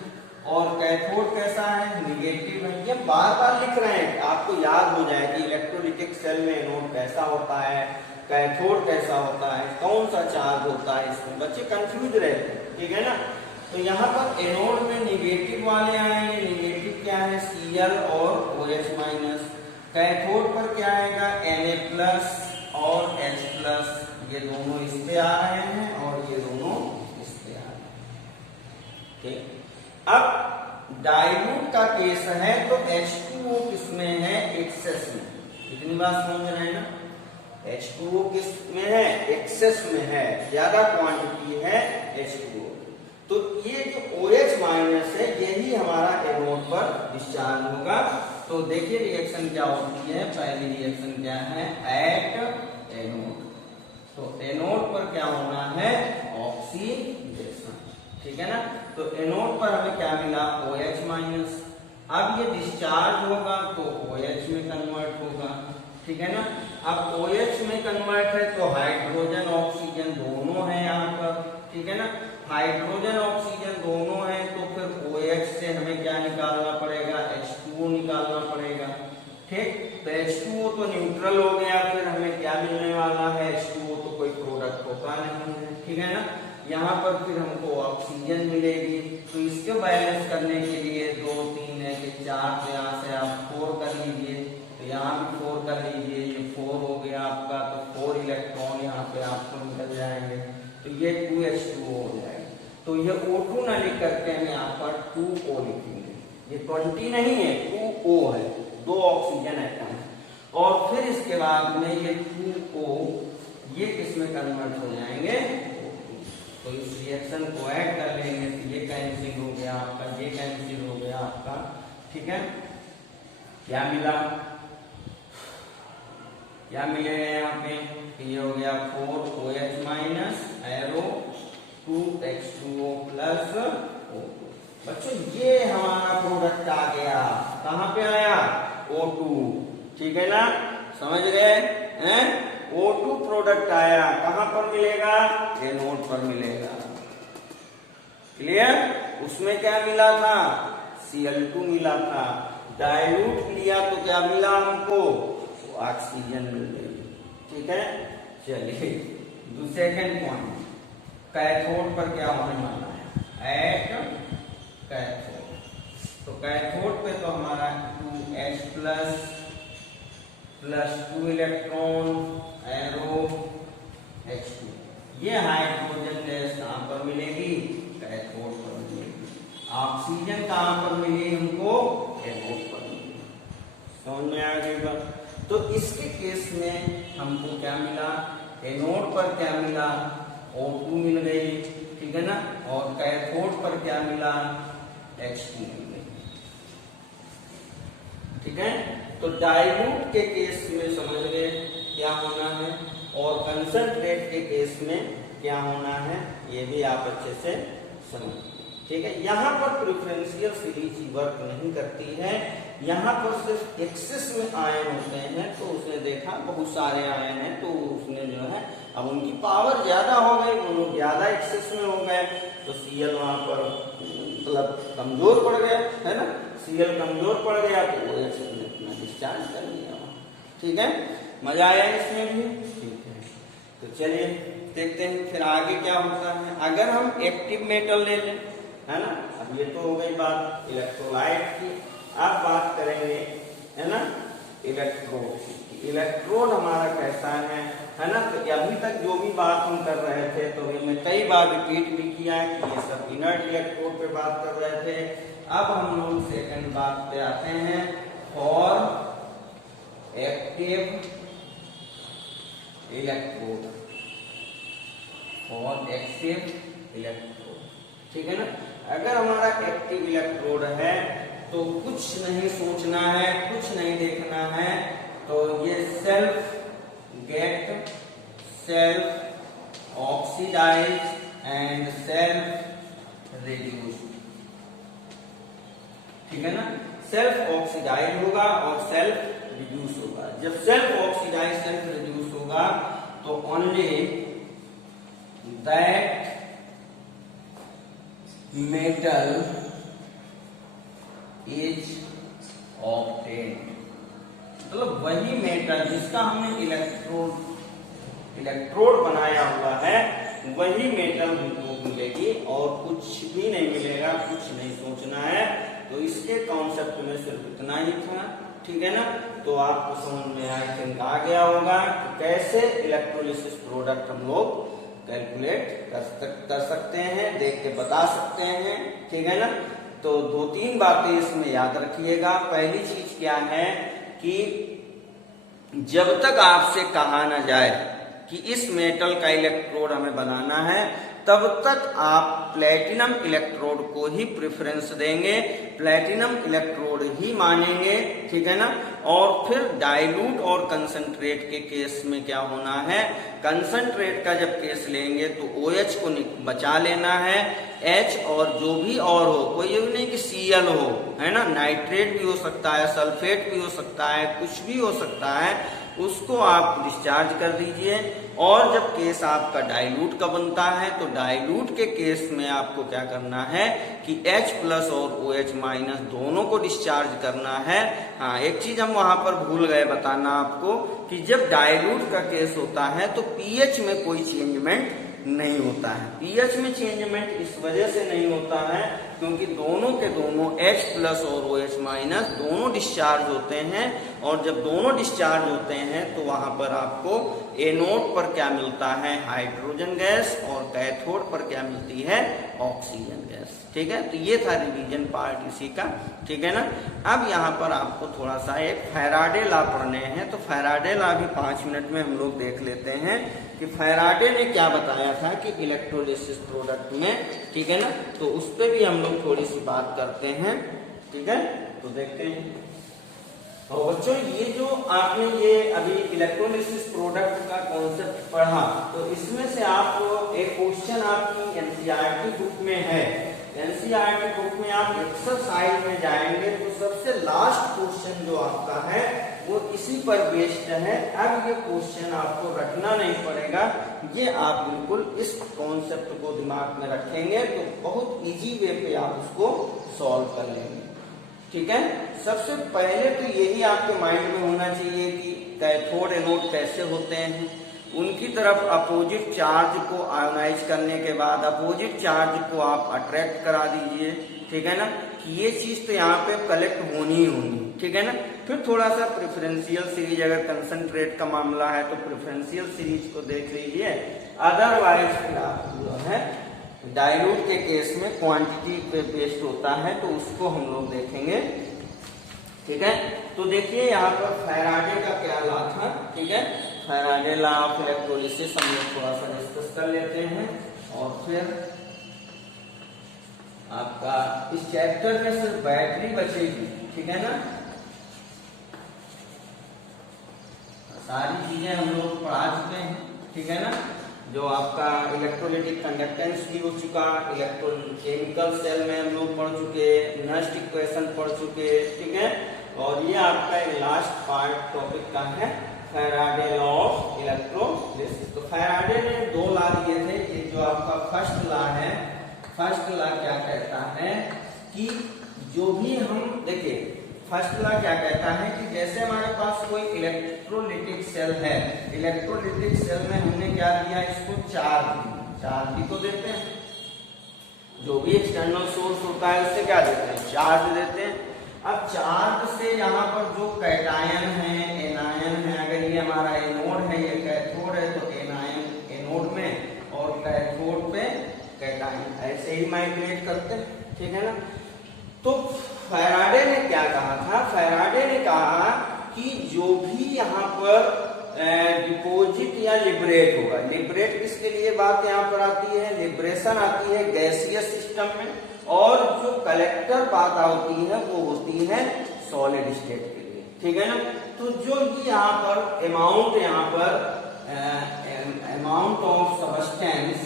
और कैथोड कैसा है, निगेटिव है। ये बार बार लिख रहे हैं, आपको याद हो जाए कि इलेक्ट्रोलिटिक सेल में एनोड कैसा होता है, कैथोड कैसा होता है, कौन सा चार्ज होता है, इसमें बच्चे कंफ्यूज रहते हैं, ठीक है ना। तो यहाँ पर एनोड में निगेटिव वाले आएंगे, निगेटिव क्या है, Cl और OH माइनस। कैथोड पर क्या आएगा, Na और H, ये दोनों इस पे आ रहे हैं और ये दोनों इस पे आ रहे हैं, ठीक। अब डाइल्यूट का केस है तो H2O किसमें है, एक्सेस में, इतनी बात समझ रहे हैं ना। H2O किस में है, एक्सेस में है, ज्यादा क्वांटिटी है H2O। तो ये जो OH माइनस है यही हमारा एनोड पर डिस्चार्ज होगा। तो देखिए रिएक्शन क्या होती है, पहली रिएक्शन क्या है, एट एनोड। तो एनोड पर क्या होना है, ऑक्सीडेशन, ठीक है ना। तो एनोड पर हमें क्या मिला, OH माइनस। अब ये डिस्चार्ज होगा तो OH में कन्वर्ट होगा, ठीक है ना। अब OH में कन्वर्ट है तो हाइड्रोजन ऑक्सीजन दोनों है यहाँ पर, ठीक है ना। हाइड्रोजन ऑक्सीजन दोनों है तो फिर OH से हमें क्या निकालना पड़ेगा, H2O निकालना पड़ेगा, ठीक। तो H2O तो न्यूट्रल हो गया, फिर हमें क्या मिलने वाला है, H2O तो कोई प्रोडक्ट होता नहीं है, ठीक है ना। यहाँ पर फिर हमको ऑक्सीजन मिलेगी। तो इसको बैलेंस करने के लिए 2 3 है कि 4 से यहाँ से आप 4 कर लीजिए, तो यहाँ भी 4 कर लीजिए, ये 4 हो गया आपका, तो 4 इलेक्ट्रॉन यहाँ पे आपको निकल जाएंगे, तो ये 2H2O हो जाएगा। तो ये O2 ना लिख करके हम यहाँ पर 2O लिखेंगे, ये 20 नहीं है, 2O है, 2 ऑक्सीजन एटम। और फिर इसके बाद में ये 2O ये किस में कन्वर्ट हो जाएंगे, तो इस रिएक्शन को ऐड कर लेंगे तो ये कैंसिल हो गया आपका, ये कैंसिल हो गया आपका, ठीक है। क्या मिला, क्या मिलेगा यहाँ पे, ये हो गया 4OH minus arrow 2H2O plus O2। बच्चों ये हमारा प्रोडक्ट आ गया, कहाँ पे आया, O2, ठीक है ना, समझ गए हैं। O2 प्रोडक्ट आया, कहाँ पर मिलेगा, एनोड पर मिलेगा, क्लियर। उसमें क्या मिला था, Cl2 मिला था, डाइल्यूट लिया तो क्या मिला हमको, ऑक्सीजन मिल गई, ठीक है। चलिए सेकंड पॉइंट, कैथोड पर क्या होने वाला है, एट कैथोड। तो कैथोड पे तो हमारा 2H plus 2 electron arrow H2, ये हाइड्रोजन गैस कहाँ पर मिलेगी, कैथोड पर मिलेगी। ऑक्सीजन कहाँ पर मिलेगी हमको, एनोड पर मिलेगी। समझ में आ गई। तो इसके केस में हमको क्या मिला, एनोड पर क्या मिला, O2 मिल गई, ठीक है ना, और कैथोड पर क्या मिला, H2 मिल गई, ठीक है। तो डाइल्यूट के केस में समझ गए क्या होना है, और कंसंट्रेट के केस में क्या होना है, ये भी आप अच्छे से समझ, ठीक है। यहाँ पर प्रेफरेंशियल सीरीज वर्क नहीं करती है, यहाँ पर सिर्फ एक्सेस में आयन होते हैं। तो उसने देखा बहुत सारे आयन हैं, तो उसने जो है अब उनकी पावर ज्यादा हो गई, वो लोग ज्यादा एक्सेस में हो गए, तो Cl वहां पर मतलब कमजोर पड़ गया, है ना, Cl कमजोर पड़ गया तो वो अपना डिस्चार्ज कर लिया, ठीक है। मजा आया इसमें भी, ठीक है। तो चलिए देखते हैं फिर आगे क्या होता है। अगर हम एक्टिव मेटल ले लें, है ना, अब ये तो हो गई बात इलेक्ट्रोलाइट की। अब बात करेंगे, है ना, इलेक्ट्रोड। इलेक्ट्रोड हमारा कैसा है ना। तो अभी तक जो भी बात हम कर रहे थे, तो मैं कई बार रिपीट भी किया है कि ये सब इनर्ट इलेक्ट्रोड पे बात कर रहे थे। अब हम लोग सेकंड बात पे आते हैं, for active electrode, for active electrode, ठीक है ना। अगर हमारा एक्टिव इलेक्ट्रोड है तो कुछ नहीं सोचना है, कुछ नहीं देखना है, तो ये self get self oxidise and self reduce, ठीक है ना। सेल्फ ऑक्सीडाइज होगा और सेल्फ रिड्यूस होगा। जब सेल्फ ऑक्सीडाइज सेल्फ रिड्यूस होगा तो only that metal is obtained, मतलब वही मेटल जिसका हमने इलेक्ट्रोड बनाया हुआ है, वही मेटल हमको मिलेगी और कुछ भी नहीं मिलेगा, कुछ नहीं सोचना है। तो इसके कॉन्सेप्ट में सिर्फ इतना ही था, ठीक है ना। तो आपको समझ में आई थिंक आ गया होगा कि कैसे इलेक्ट्रोलिसिस प्रोडक्ट हम लोग कैलकुलेट कर सकते हैं, देख के बता सकते हैं, ठीक है ना। तो 2-3 बातें इसमें याद रखिएगा। पहली चीज क्या है कि जब तक आपसे कहा ना जाए कि इस मेटल का इलेक्ट्रोड हमें बनाना है, तब तक आप प्लेटिनम इलेक्ट्रोड को ही प्रेफरेंस देंगे, प्लेटिनम इलेक्ट्रोड ही मानेंगे, ठीक है ना। और फिर डाइल्यूट और कंसंट्रेट के केस में क्या होना है, कंसंट्रेट का जब केस लेंगे तो OH को बचा लेना है, H और जो भी और हो, कोई ये नहीं कि Cl हो, है ना, नाइट्रेट भी हो सकता है, सल्फेट भी हो सकता है, कुछ भी हो सकता है, उसको आप डिस्चार्ज कर दीजिए। और जब केस आपका डाइल्यूट का बनता है तो डाइल्यूट के केस में आपको क्या करना है कि H प्लस और OH माइनस दोनों को डिस्चार्ज करना है। हाँ, एक चीज हम वहां पर भूल गए बताना आपको कि जब डाइल्यूट का केस होता है तो pH में कोई चेंजमेंट नहीं होता है। पीएच में चेंजमेंट इस वजह से नहीं होता है क्योंकि दोनों के दोनों H प्लस और OH माइनस दोनों डिस्चार्ज होते हैं, और जब दोनों डिस्चार्ज होते हैं तो वहां पर आपको एनोड पर क्या मिलता है, हाइड्रोजन गैस, और कैथोड पर क्या मिलती है, ऑक्सीजन गैस। ठीक है, तो ये था रिवीजन पार्ट इसी का। ठीक है ना। अब यहाँ पर आपको थोड़ा सा एक फैराडे लॉ पढ़ने हैं, तो फैराडे लॉ भी 5 मिनट में हम लोग देख लेते हैं कि फैराडे ने क्या बताया था कि इलेक्ट्रोलिसिस प्रोडक्ट में। ठीक है ना, तो उस पर भी हम लोग थोड़ी सी बात करते हैं। ठीक है, तो देखते हैं। और बच्चों ये जो आपने ये अभी इलेक्ट्रोलिसिस प्रोडक्ट का कॉन्सेप्ट पढ़ा, तो इसमें से आप एक क्वेश्चन आपकी एनसीईआरटी बुक में है। एनसीईआरटी बुक में आप एक्सरसाइज में जाएंगे तो सबसे लास्ट क्वेश्चन जो आपका है वो इसी पर बेस्ड है। अब ये क्वेश्चन आपको रखना नहीं पड़ेगा, ये आप बिल्कुल इस कॉन्सेप्ट को दिमाग में रखेंगे तो बहुत इजी वे पे आप उसको सॉल्व कर लेंगे। ठीक है, सबसे पहले तो यही आपके माइंड में होना चाहिए कि कैथोड एनोड कैसे होते हैं। उनकी तरफ अपोजिट चार्ज को आयोनाइज करने के बाद अपोजिट चार्ज को आप अट्रैक्ट करा दीजिए। ठीक है ना, कि ये चीज तो यहाँ पे कलेक्ट होनी ही होनी। ठीक है ना, फिर थोड़ा सा प्रेफरेंशियल सीरीज, अगर कंसंट्रेट का मामला है तो प्रेफरेंशियल सीरीज को देख लीजिए, अदरवाइज फिर आप जो है डाइल्यूट के केस में क्वांटिटी पे बेस्ड होता है तो उसको हम लोग देखेंगे। ठीक है, तो देखिए यहाँ पर फैराडे का क्या लॉ था। ठीक है, फैराडे लॉ ऑफ इलेक्ट्रोलिसिस हम लोग थोड़ा सा डिस्कस कर लेते हैं और फिर आपका इस चैप्टर में सिर्फ बैटरी बचेगी। ठीक है ना, सारी चीजें हम लोग पढ़ा चुके हैं। ठीक है ना, जो आपका इलेक्ट्रोलिटिक कंडक्टेंस भी हो चुका, इलेक्ट्रोकेमिकल सेल में हम लोग पढ़ चुके, नस्ट इक्वेशन पढ़ चुके। ठीक है, और ये आपका लास्ट पार्ट टॉपिक का है फैराडे लॉ ऑफ इलेक्ट्रोलिसिस। तो फैराडे ने 2 लॉ दिए थे। ये जो आपका फर्स्ट लॉ है, फर्स्ट लॉ क्या कहता है कि जो भी हम देखिए, फर्स्ट लॉ क्या कहता है कि जैसे हमारे पास कोई इलेक्ट्रोलिटिक सेल है, इलेक्ट्रोलिटिक सेल में हमने क्या दिया, इसको चार्ज भी तो देते हैं। जो भी एक्सटर्नल सोर्स होता है उससे क्या देते हैं, चार्ज देते हैं। अब चार्ज से यहाँ पर जो कैटायन है, एनायन है, अगर ये हमारा एनोड है, ये कैथोड है, तो एनायन एनोड में और कैथोड पे कैटायन ऐसे ही माइग्रेट करते हैं। ठीक है ना, तो फैराडे ने क्या कहा था, फैराडे ने कहा कि जो भी यहाँ पर डिपोजिट या लिबरेट होगा, लिबरेट किसके लिए बात यहाँ पर आती है, लिबरेशन आती है गैसियस सिस्टम में, और जो कलेक्टर बात होती है वो होती है सॉलिड स्टेट के लिए। ठीक है ना, तो जो यहाँ पर amount of substance,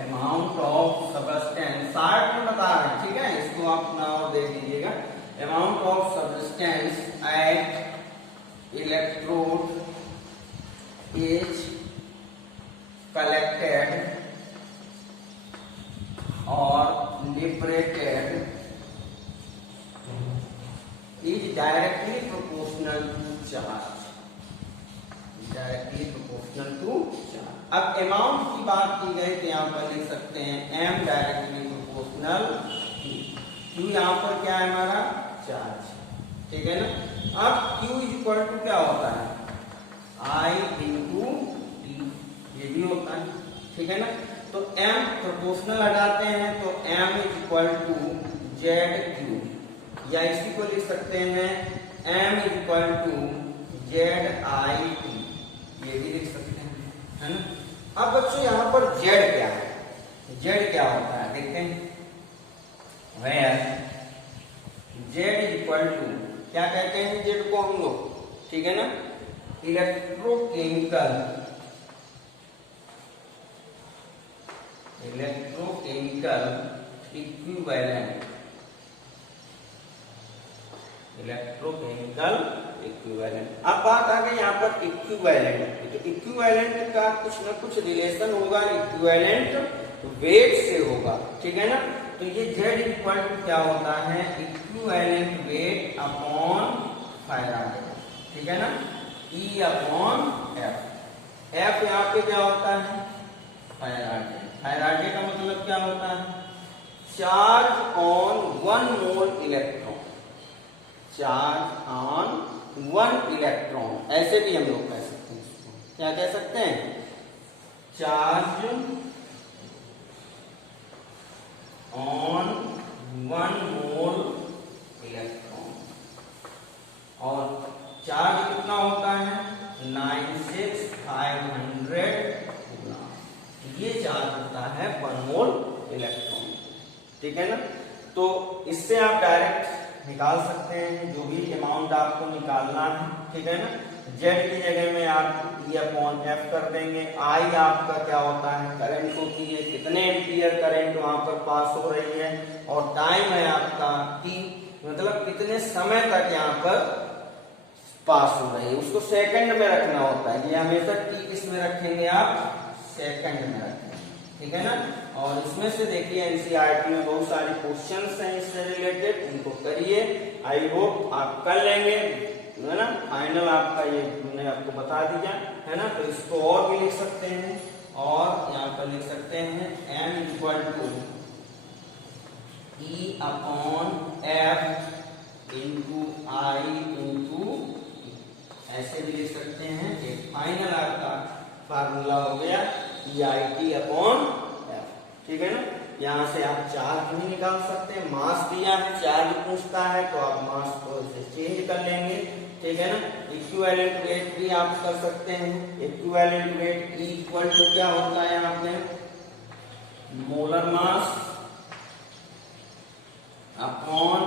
amount of substance short में बता रहे हैं। ठीक है, इसको आप अपना और देख लीजिएगा। Amount of substance at electrode is collected और liberated is directly proportional to charge, directly proportional to charge. अब अमाउंट की बात की गई तो यहाँ पर लिख सकते हैं m डायरेक्टली प्रोपोर्शनल q, यहाँ पर क्या है हमारा चार्ज। ठीक है ना, अब q इज इक्वल टू क्या होता है, I इंटू टी, ये भी होता है। ठीक है ना, तो m प्रोपोर्शनल हटाते हैं तो m is equal to ZQ, या इसी को लिख सकते हैं m is equal to ZIT, ये भी लिख सकते हैं, है ना। अब बच्चों यहाँ पर Z क्या है, Z क्या होता है देखते हैं। Where Z is equal to क्या कहते हैं Z को हम लोग, ठीक है ना, इलेक्ट्रोकेमिकल इक्विवेलेंट, इलेक्ट्रोकेमिकल इक्विवेलेंट। अब बात आ गई यहाँ पर इक्विवेलेंट, तो इक्विवेलेंट का कुछ ना कुछ रिलेशन होगा, इक्विवेलेंट वेट से होगा। ठीक है ना, तो ये Z इक्वल टू क्या होता है, इक्विवेलेंट वेट अपॉन फैराडे। ठीक है ना, E अपॉन F। एफ यहाँ पे क्या होता है, फैराडे। फैराडे का मतलब क्या होता है, charge on 1 mole electron, charge on 1 electron, ऐसे भी हम लोग कह सकते हैं इसको, क्या कह सकते हैं, चार्ज ऑन 1 मोल इलेक्ट्रॉन। और चार्ज कितना होता है, 96500 कूलम, ये चार्ज होता है 1 मोल इलेक्ट्रॉन। ठीक है ना, तो इससे आप डायरेक्ट निकाल सकते हैं जो भी अमाउंट आपको निकालना है। ठीक है ना, जेड की जगह में आप E/F कर देंगे। आई आपका क्या होता है, करंट होती है, कितने एम्पियर करंट वहां पर पास हो रही है, और टाइम है आपका T, मतलब कितने समय तक यहाँ पर पास हो रही है, उसको सेकंड में रखना होता है। ये हमेशा T किस में रखेंगे, आप सेकंड में रखेंगे। ठीक है ना, और इसमें से देखिए एनसीईआरटी में बहुत सारे क्वेश्चंस हैं इससे रिलेटेड, उनको करिए, आई होप आप कर लेंगे, है ना। फाइनल आपका ये मैंने आपको बता दिया, है ना। तो इसको और भी लिख सकते हैं, और यहाँ पर लिख सकते हैं m equal to E/F into I into, ऐसे भी लिख सकते हैं। एक फाइनल आपका फार्मूला हो गया EIT/F। ठीक है ना, यहाँ से आप चार्ज भी निकाल सकते हैं, मास दिया है, चार्ज पूछता है तो आप मास को इसे चेंज कर लेंगे। ठीक है ना, इक्विवेलेंट वेट भी आप कर सकते हैं। Equivalent weight E equal to क्या होता है यहाँ पे, मोलर मास अपॉन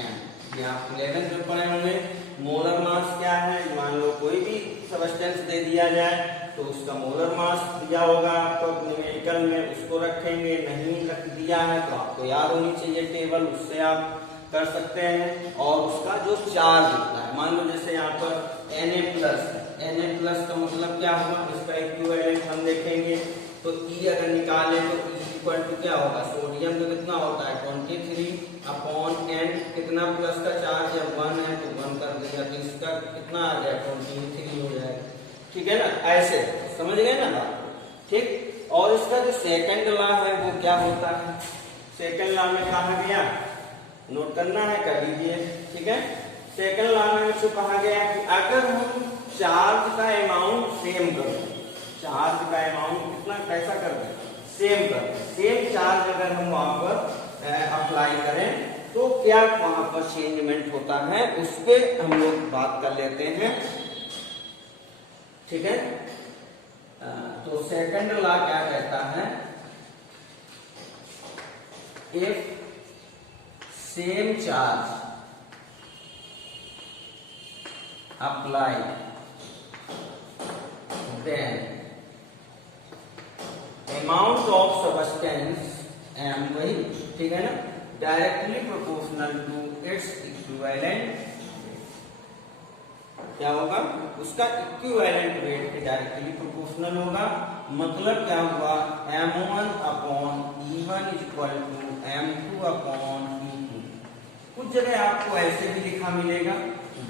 m। ये आप 11th में पढ़े होंगे। मोलर मास क्या है, मान लो कोई भी सब्सटेंस दे दिया जाए तो उसका मोलर मास दिया होगा आपको न्यूमेरिकल में, उसको रखेंगे। नहीं रख दिया है तो आपको याद होनी चाहिए टेबल, उससे आप कर सकते हैं। और उसका जो चार्ज होता है, मान लो जैसे यहाँ पर Na+ का मतलब क्या होगा, इसका इक्विवेलेंट हम देखेंगे तो E अगर निकालें तो E इक्वल टू क्या होगा, सोडियम में कितना होता है 23/n, कितना प्लस का चार्ज है 1 है तो 1 कर दिया, तो इसका कितना आ जाए 23 हो जाएगा। ठीक है ना, ऐसे समझ गए ना बात। ठीक, और इसका जो सेकंड लॉ है वो क्या होता है, सेकंड लॉ में कहा गया, नोट करना है, कर लीजिए। ठीक है, सेकंड लॉ में मुझे कहा गया कि अगर हम चार्ज का अमाउंट सेम कर दें, चार्ज का अमाउंट कितना कैसा कर दें, सेम कर दें, सेम चार्ज अगर हम वहां पर अप्लाई करें तो क्या वहां पर चेंजमेंट होता है, उस पर हम लोग बात कर लेते हैं। ठीक है, तो सेकंड लॉ क्या कहता है, if same charge applied then amount of substance m, वही ठीक है ना, directly proportional to its equivalent, क्या होगा, उसका इक्विवेलेंट वेट के डायरेक्टली प्रोपोर्शनल होगा। मतलब क्या हुआ, m1/E1 इक्वल टू m2/E2। कुछ जगह आपको ऐसे भी लिखा मिलेगा,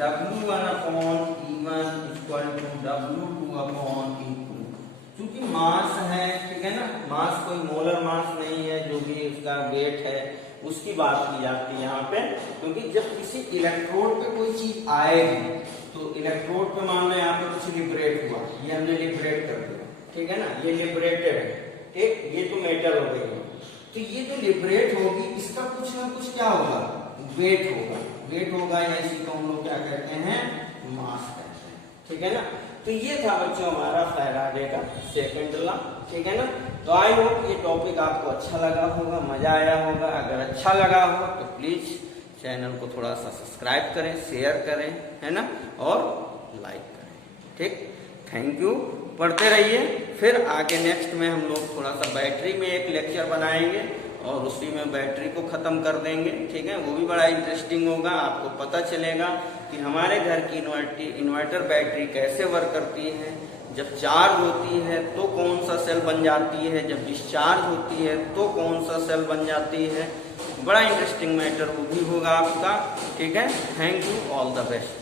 W1/E1 इक्वल टू W2/E2। क्योंकि मास है, ठीक है ना, मास कोई मोलर मास नहीं है, जो भी उसका वेट है उसकी बात की जाती है यहाँ पे। क्योंकि जब किसी इलेक्ट्रोड पे कोई चीज आएगी तो इलेक्ट्रोड पे मान लो यहाँ पे कुछ लिबरेट हुआ, ये हमने लिबरेट कर दिया, ठीक है ना, ये लिबरेटेड है, ठीक, ये तो मेटल हो गई, तो ये जो लिबरेट होगी इसका कुछ ना कुछ क्या होगा, वेट होगा, वेट होगा, या इसी को हम लोग क्या कहते हैं, मास कहते हैं। ठीक है ना, तो ये था बच्चों हमारा फैराडे का सेकंड लॉ। ठीक है ना, तो आई होप ये टॉपिक आपको अच्छा लगा होगा, मजा आया होगा। अगर अच्छा लगा हो तो प्लीज चैनल को थोड़ा सा सब्सक्राइब करें, शेयर करें, है ना, और लाइक करें। ठीक, थैंक यू, पढ़ते रहिए। फिर आगे नेक्स्ट में हम लोग थोड़ा सा बैटरी में एक लेक्चर बनाएंगे और उसी में बैटरी को खत्म कर देंगे। ठीक है, वो भी बड़ा इंटरेस्टिंग होगा, आपको पता चलेगा कि हमारे घर की इन्वर्टर बैटरी कैसे वर्क करती है, जब चार्ज होती है तो कौन सा सेल बन जाती है, जब डिस्चार्ज होती है तो कौन सा सेल बन जाती है। बड़ा इंटरेस्टिंग मैटर वो भी होगा आपका। ठीक है, thank you, all the best.